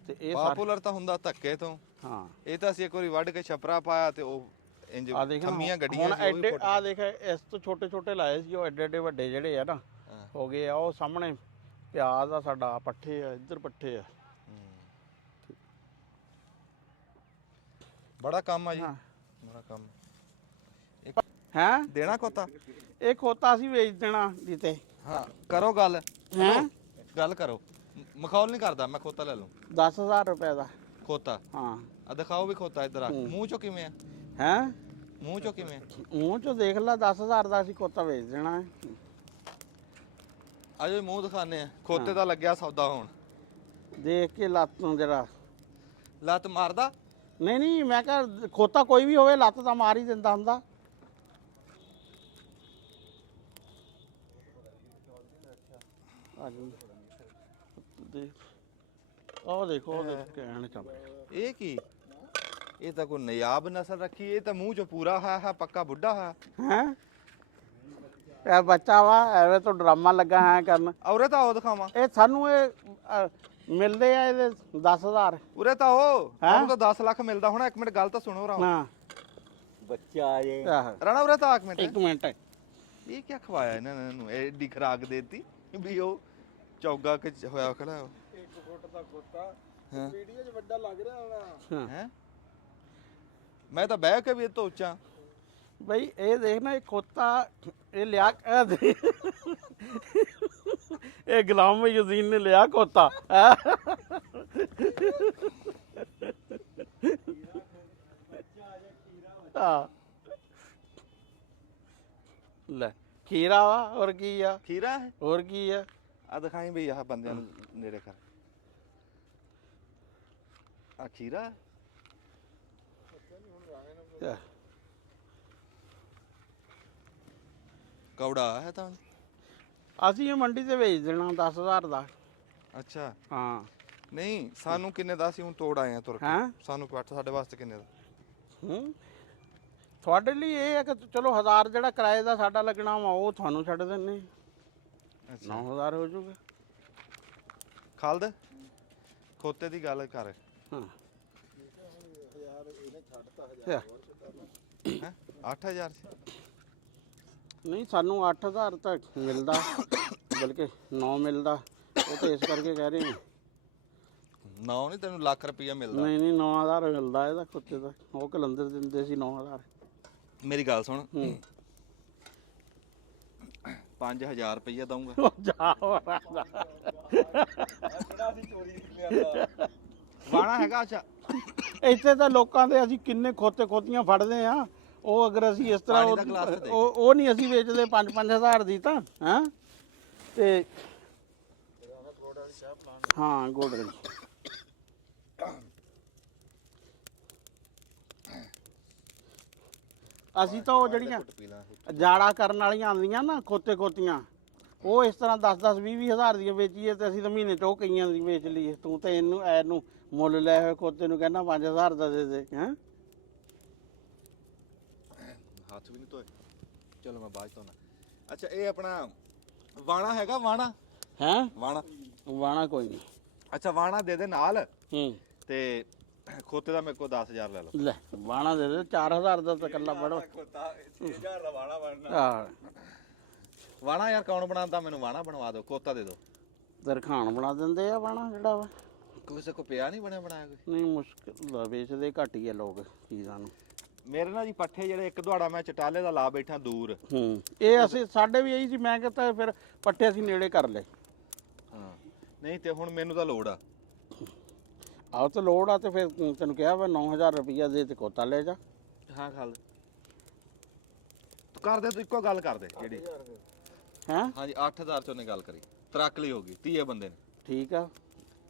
ਤੇ ਇਹ ਪਾਪੂਲਰ ਤਾਂ ਹੁੰਦਾ ਧੱਕੇ ਤੋਂ। ਹਾਂ ਇਹ ਤਾਂ ਅਸੀਂ ਇੱਕ ਵਾਰੀ ਵੱਢ ਕੇ ਛਪਰਾ ਪਾਇਆ ਤੇ ਉਹ ਇੰਜ ਥੰਮੀਆਂ ਗੱਡੀਆਂ ਹੁਣ ਐਡੇ ਆ ਦੇਖ ਇਸ ਤੋਂ ਛੋਟੇ ਲਾਏ ਸੀ, ਉਹ ਐਡੇ ਵੱਡੇ ਜਿਹੜੇ ਆ ਨਾ ਹੋ ਗਏ ਆ। ਉਹ ਸਾਹਮਣੇ ਪਿਆਜ਼ ਆ ਸਾਡਾ, ਪੱਠੇ ਆ ਇੱਧਰ ਪੱਠੇ ਆ। ਬੜਾ ਕੰਮ ਆ ਜੀ, ਬੜਾ ਕੰਮ। ਹੈ ਦੇਣਾ ਖੋਤਾ? ਇਹ ਖੋਤਾ ਅਸੀਂ ਵੇਚ ਦੇਣਾ ਜਿੱਤੇ। ਹਾਂ ਕਰੋ ਗੱਲ, ਹੈ ਗੱਲ ਕਰੋ। ਮਖੌਲ ਨਹੀਂ ਕਰਦਾ ਮੈਂ, ਖੋਤਾ ਲੈ ਲੂੰ। 10,000 ਰੁਪਏ ਦਾ ਖੋਤਾ? ਹਾਂ। ਆ ਦਿਖਾਓ ਵੀ ਖੋਤਾ, ਇੱਧਰ ਆ। ਮੂੰਹ ਚੋਂ ਕਿਵੇਂ ਆ? ਹੈ ਮੂੰਹ ਚੋਂ ਕਿਵੇਂ? ਮੂੰਹ ਚੋਂ ਦੇਖ ਲੈ, 10,000 ਦਾ ਅਸੀਂ ਖੋਤਾ ਵੇਚ ਦੇਣਾ ਹੈ। ਆਜੋ ਮੂੰਹ ਦਿਖਾਣੇ ਆ। ਖੋਤੇ ਦਾ ਲੱਗਿਆ ਸੌਦਾ ਹੋਣ। ਦੇਖ ਕੇ ਲੱਤ ਨੂੰ ਜਰਾ। ਲੱਤ ਮਾਰਦਾ? ਨਹੀਂ ਨਹੀਂ, ਮੈਂ ਕਿਹਾ ਖੋਤਾ ਕੋਈ ਵੀ ਹੋਵੇ ਲੱਤ ਤਾਂ ਮਾਰ ਹੀ ਦਿੰਦਾ ਹੁੰਦਾ। ਉਹ ਦੇਖੋ ਉਹ ਦੇਖ ਕਹਿਣ ਚੱਲ। ਇਹ ਕੀ? ਇਹ ਤਾਂ ਕੋਈ ਨਿਆਬ ਨਸਲ ਰੱਖੀ। ਇਹ ਤਾਂ ਮੂੰਹ ਚੋਂ ਪੂਰਾ ਹੈ ਪੱਕਾ ਬੁੱਢਾ ਹੈ। ਹੈ ਇਹ ਬੱਚਾ ਵਾ, ਐਵੇਂ ਤੋਂ ਡਰਾਮਾ ਲੱਗਾ ਹੈ ਕਰਨ। ਔਰੇ ਤਾਂ ਉਹ ਦਿਖਾਵਾਂ। ਇਹ ਸਾਨੂੰ ਮਿਲਦੇ ਆ ਇਹਦੇ 10,000। ਉਰੇ ਤਾਂ ਉਹ ਤੁਹਾਨੂੰ ਤਾਂ 10 ਲੱਖ ਮਿਲਦਾ ਹੋਣਾ। ਇੱਕ ਮਿੰਟ ਗੱਲ ਤਾਂ ਸੁਣੋ ਰਾਓ। ਹਾਂ ਬੱਚਾ ਆ ਜੇ। ਰਾਣਾ ਉਰੇ ਤਾਂ ਇੱਕ ਮਿੰਟ। ਇੱਕ ਮਿੰਟ। ਇਹ ਕੀ ਖਵਾਇਆ ਇਹਨਾਂ ਨੇ ਇਹਨੂੰ? ਐਡੀ ਖਰਾਕ ਦੇਤੀ ਵੀ ਉਹ ਚੌਗਾ ਕਿ ਹੋਇਆ ਖੜਾ। 1 ਫੁੱਟ ਦਾ ਖੋਤਾ ਵੀਡੀਓ 'ਚ ਵੱਡਾ ਲੱਗ ਰਿਹਾ ਹੋਣਾ ਹੈ। ਮੈਂ ਤਾਂ ਬਹਿ ਕੇ ਵੀ ਇਹ ਤੋਂ ਉੱਚਾ। ਬਈ ਇਹ ਦੇਖ ਨਾ, ਇਹ ਖੋਤਾ ਇਹ ਲਿਆ ਇਹ ਗੁਲਾਮ ਯਜ਼ੀਨ ਨੇ ਲਿਆ ਖੋਤਾ। ਆ ਲੈ ਖੀਰਾ ਵਾ, ਹੋਰ ਕੀ ਆ? ਖੀਰਾ ਹੈ? ਹੋਰ ਕੀ ਆ? ਆ ਦਿਖਾਈ ਬਈ ਆਹ ਬੰਦਿਆਂ ਨੂੰ ਨੇੜੇ ਕਰ। ਆ ਖੀਰਾ ਕੌੜਾ ਹੈ ਤਾਂ। ਅਸੀਂ ਇਹ ਮੰਡੀ ਤੇ ਵੇਚ ਦੇਣਾ 10,000 ਦਾ। ਅੱਛਾ ਹਾਂ। ਨਹੀਂ ਸਾਨੂੰ ਕਿੰਨੇ ਦਾ? ਅਸੀਂ ਹੁਣ ਤੋੜ ਆਏ ਆ ਤੁਰ ਕੇ। ਹੈਂ? ਸਾਨੂੰ ਪੱਟ ਸਾਡੇ ਵਾਸਤੇ ਕਿੰਨੇ ਦਾ? ਤੁਹਾਡੇ ਲਈ ਇਹ ਹੈ ਕਿ ਚਲੋ 1000 ਜਿਹੜਾ ਕਿਰਾਏ ਦਾ ਸਾਡਾ ਲੱਗਣਾ ਵਾ ਉਹ ਤੁਹਾਨੂੰ ਛੱਡ ਦਿੰਨੇ। 9,000 ਹੋ ਜਾਊਗਾ। ਖਾਲਦ ਖੋਤੇ ਦੀ ਗੱਲ ਕਰ। ਹਾਂ ਯਾਰ ਇਹਨੇ ਛੱਡਤਾ 1000 ਹੈ 8000 ਨਹੀਂ, ਸਾਨੂੰ 8,000 ਤੱਕ ਮਿਲਦਾ, ਬਲਕਿ 9 ਮਿਲਦਾ। ਉਹ ਤਾਂ ਇਸ ਕਰਕੇ ਕਹਿ ਰਹੇ ਹਾਂ। 9 ਨਹੀਂ, ਤੈਨੂੰ ਲੱਖ ਰੁਪਈਆ ਮਿਲਦਾ। ਨਹੀਂ ਨਹੀਂ, 9,000 ਮਿਲਦਾ ਇਹਦਾ ਖੁੱਤੇ ਦਾ। ਉਹ ਕਲੰਦਰ ਦਿੰਦੇ ਸੀ 9,000। ਮੇਰੀ ਗੱਲ ਸੁਣ। 5000 ਰੁਪਈਆ ਦਊਂਗਾ। ਜਾ ਵਾਣਾ ਹੈਗਾ? ਅੱਛਾ ਇੱਥੇ ਤਾਂ ਲੋਕਾਂ ਦੇ ਅਸੀਂ ਕਿੰਨੇ ਖੋਤੇ ਖੋਤੀਆਂ ਫੜਦੇ ਆ। ਉਹ ਅਗਰ ਅਸੀਂ ਇਸ ਤਰ੍ਹਾਂ ਪਾਣੀ ਦਾ ਗਲਾਸ ਤਾਂ ਦੇ। ਉਹ ਨਹੀਂ ਅਸੀਂ ਵੇਚਦੇ 5-5 ਦੀ ਤਾਂ। ਹਾਂ ਤੇ ਹਾਂ ਗੁੜ ਦੀ। ਅਸੀਂ ਤਾਂ ਉਹ ਜਿਹੜੀਆਂ ਜਾੜਾ ਕਰਨ ਵਾਲੀਆਂ ਆਉਂਦੀਆਂ ਨਾ ਖੋਤੇ ਖੋਤੀਆਂ, ਉਹ ਇਸ ਤਰ੍ਹਾਂ 10-10 20-20 ਹਜ਼ਾਰ ਦੀਆਂ ਵੇਚੀਏ ਤੇ ਅਸੀਂ ਤਾਂ ਮਹੀਨੇ 'ਚ ਉਹ ਕਈਆਂ ਦੀ ਵੇਚ ਲਈਏ। ਤੂੰ ਤਾਂ ਇਹਨੂੰ ਮੁੱਲ ਲੈ ਹੋਏ ਖੋਤੇ ਨੂੰ ਕਹਿੰਦਾ 5,000 ਦਾ ਦੇ ਦੇ। ਹੈਂ ਹੱਥ ਵੀ ਨਹੀਂ ਧੋਏ। ਚਲੋ ਮੈਂ ਬਾਅਦ ਚ ਧੋਣਾ। ਅੱਛਾ ਇਹ ਆਪਣਾ ਵਾਣਾ ਹੈਗਾ? ਵਾਣਾ ਹੈਂ ਵਾਣਾ ਵਾਣਾ ਕੋਈ ਨਹੀਂ। ਅੱਛਾ ਵਾਣਾ ਦੇ ਦੇ ਨਾਲ। ਤੇ ਖੋਤੇ ਦਾ ਮੇਰੇ ਕੋਲ 10,000 ਲੈ ਲਓ। ਲੈ ਵਾਣਾ ਦੇ ਦੇ 4,000 ਦਾ ਤਾਂ ਇਕੱਲਾ ਬੜਾ। ਖੋਤਾ 6000 ਦਾ ਵਾਲਾ ਬਣਨਾ। ਹਾਂ ਵਾਣਾ ਯਾਰ ਕੌਣ ਬਣਾਉਂਦਾ? ਮੈਨੂੰ ਵਾਣਾ ਬਣਵਾ ਦਿਓ, ਖੋਤਾ ਦੇ ਦਿਓ। ਦਰਖਾਨ ਬਣਾ ਦਿੰਦੇ ਆ ਵਾਣਾ ਜਿਹੜਾ ਵਾ। ਕਿਸੇ ਕੋ ਪਿਆ ਨਹੀਂ ਬਣਿਆ ਬਣਾਇਆ ਕੋਈ? ਨਹੀਂ ਮੁਸ਼ਕਿਲ ਆ, ਵੇਚਦੇ ਘੱਟ ਹੀ ਆ ਲੋਕ ਚੀਜ਼ਾਂ ਨੂੰ। ਮੇਰੇ ਨਾਲ ਜੀ ਪੱਠੇ ਜਿਹੜੇ ਇੱਕ ਦੁਹਾੜਾ ਮੈਂ ਚਟਾਲੇ ਦਾ ਲਾ ਬੈਠਾ ਦੂਰ। ਇਹ ਅਸੀਂ ਸਾਡੇ ਵੀ ਇਹੀ ਸੀ। ਮੈਂ ਕਹਿੰਦਾ ਫਿਰ ਪੱਠੇ ਅਸੀਂ ਨੇੜੇ ਕਰ ਲਏ। ਹਾਂ ਨਹੀਂ ਤੇ ਹੁਣ ਮੈਨੂੰ ਤਾਂ ਲੋੜ ਆ। ਆਹ ਤੇ ਲੋੜ ਆ ਤੇ ਫਿਰ ਤੈਨੂੰ ਕਿਹਾ ਵਾ 9,000 ਰੁਪਈਆ ਦੇ ਤੇ ਕੋਤਾ ਲੈ ਜਾ। ਹਾਂ ਖਾਲ ਤੂੰ ਕਰ ਦੇ, ਤੂੰ ਇੱਕੋ ਗੱਲ ਕਰ ਦੇ ਜਿਹੜੀ। ਹੈਂ ਹਾਂਜੀ 8000 ਚੋਂ ਨੇ ਗੱਲ ਕਰੀ। ਤਰਕਲੀ ਹੋ ਗਈ 30 ਬੰਦੇ ਨੇ। ਠੀਕ ਆ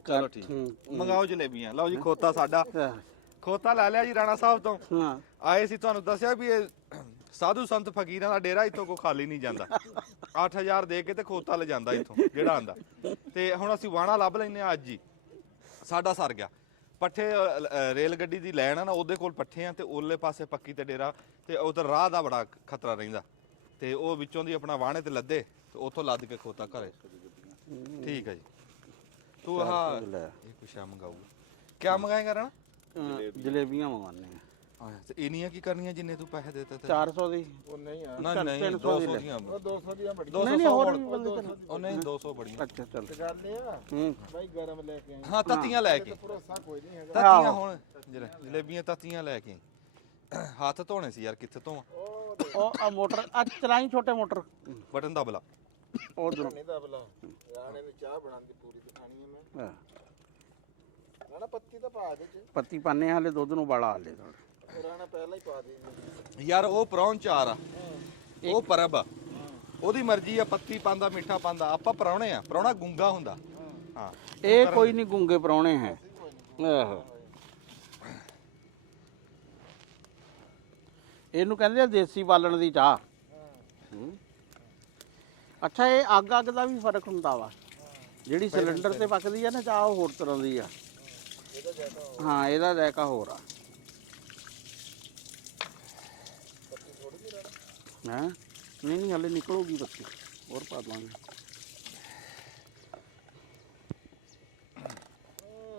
ਚਲੋ ਠੀਕ। ਮੰਗਾਓ ਜਲੇਬੀਆਂ। ਲਓ ਜੀ ਖੋਤਾ ਸਾਡਾ। ਖੋਤਾ ਲੈ ਲਿਆ ਜੀ ਰਾਣਾ ਸਾਹਿਬ ਤੋਂ। ਹਾਂ ਆਏ ਸੀ ਤੁਹਾਨੂੰ ਦੱਸਿਆ ਵੀ ਇਹ ਸਾਧੂ ਸੰਤ ਫਕੀਰਾਂ ਦਾ ਡੇਰਾ ਇੱਥੋਂ ਕੋ ਖਾਲੀ ਨਹੀਂ ਜਾਂਦਾ। 8000 ਦੇ ਕੇ ਤੇ ਖੋਤਾ ਲੈ ਜਾਂਦਾ ਇੱਥੋਂ ਜਿਹੜਾ ਆਂਦਾ। ਤੇ ਹੁਣ ਅਸੀਂ ਵਾਣਾ ਲੱਭ ਲੈਨੇ ਆ ਅੱਜ ਹੀ। ਸਾਡਾ ਸਰ ਗਿਆ। ਪੱਠੇ ਰੇਲ ਗੱਡੀ ਦੀ ਲੈਣ ਆ ਨਾ, ਉਹਦੇ ਕੋਲ ਪੱਠੇ ਆ ਤੇ ਉਹਲੇ ਪਾਸੇ ਪੱਕੀ ਤੇ ਡੇਰਾ। ਤੇ ਉਧਰ ਰਾਹ ਦਾ ਬੜਾ ਖਤਰਾ ਰਹਿੰਦਾ। ਤੇ ਉਹ ਵਿੱਚੋਂ ਦੀ ਆਪਣਾ ਵਾਣੇ ਤੇ ਲੱਦੇ ਤੇ ਉੱਥੋਂ ਲੱਦ ਕੇ ਖੋਤਾ ਘਰੇ। ਠੀਕ ਹੈ ਜੀ। ਤੂੰ ਆਹ ਇਹ ਕੁਛ ਮੰਗਾਊਗਾ। ਕਿਆ ਮੰਗਾਏਗਾ ਰਾਣਾ? ਜਲੇਬੀਆਂ ਮੰਗਵਾਉਂਦੇ ਆ। ਤੇ ਇੰਨੀਆਂ ਕੀ ਕਰਨੀਆਂ ਜਿੰਨੇ ਤੂੰ ਪੈਸੇ ਦੇਤੇ ਤੇ? 400 ਦੀ। ਉਹ ਨਹੀਂ ਆ। ਨਾ ਨਹੀਂ 200 ਦੀਆਂ। ਉਹ 200 ਦੀਆਂ ਬੜੀਆਂ। 200 ਨਹੀਂ ਹੋਰ ਵੀ ਉਹ ਨਹੀਂ 200 ਬੜੀਆਂ। ਅੱਛਾ ਚੱਲ। ਗੱਲ ਇਹ ਆ ਬਾਈ ਗਰਮ ਲੈ ਕੇ ਆਏ। ਹਾਂ ਤੱਤੀਆਂ ਲੈ ਕੇ। ਭਰੋਸਾ ਕੋਈ ਨਹੀਂ ਹੈਗਾ। ਤੱਤੀਆਂ ਹੁਣ ਜਲੇਬੀਆਂ ਤੱਤੀਆਂ ਲੈ ਕੇ। ਹੱਥ ਧੋਣੇ ਸੀ ਯਾਰ, ਕਿੱਥੇ ਧੋਵਾਂ? ਉਹ ਉਹ ਆ ਮੋਟਰ ਆ ਚਲਾਈ ਛੋਟੇ ਮੋਟਰ ਬਟਨ ਦਬਲਾ ਉਧਰ ਨਹੀਂ ਤਾਂ ਬਲਾ ਯਾਰ ਇਹਨੇ ਚਾਹ ਬਣਾਉਣ ਦੀ ਪੂਰੀ ਦਿਖਾਣੀ ਹੈ ਮੈਂ ਰਾਣਾ ਪੱਤੀ ਤਾਂ ਪਾ ਦੇ ਚ ਪੱਤੀ ਪਾਣੇ ਹਾਲੇ ਦੁੱਧ ਨੂੰ ਉਬਾਲਾ ਹਾਲੇ ਥੋੜਾ ਰਾਣਾ ਪਹਿਲਾਂ ਹੀ ਪਾ ਦੇ ਯਾਰ ਉਹ ਪ੍ਰਾਹੁਣ ਚਾਰ ਆ ਉਹ ਪਰਬ ਆ ਉਹਦੀ ਮਰਜ਼ੀ ਆ ਪੱਤੀ ਪਾਉਂਦਾ ਮਿੱਠਾ ਪਾਉਂਦਾ ਆਪਾਂ ਪ੍ਰਾਹੁਣੇ ਆ ਪ੍ਰਾਹੁਣਾ ਗੁੰਗਾ ਹੁੰਦਾ ਹਾਂ ਇਹ ਕੋਈ ਨਹੀਂ ਗੁੰਗੇ ਪਰੌਣੇ ਹੈ ਆਹੋ ਇਹਨੂੰ ਕਹਿੰਦੇ ਆ ਦੇਸੀ ਬਾਲਣ ਦੀ ਚਾਹ ਅੱਛਾ ਇਹ ਅੱਗ ਦਾ ਵੀ ਫਰਕ ਹੁੰਦਾ ਵਾ ਜਿਹੜੀ ਸਿਲੰਡਰ ਤੇ ਪੱਕਦੀ ਆ ਨਾ ਚਾਹ ਉਹ ਹੋਰ ਤਰ੍ਹਾਂ ਦੀ ਆ ਹਾਂ ਇਹਦਾ ਜ਼ਾਇਕਾ ਹੋਰ ਆ ਹਾਂ ਨਹੀਂ ਹਲੇ ਨਿਕਲੂਗੀ ਬੱਤੀ ਹੋਰ ਪਾ ਦਵਾਂਗੇ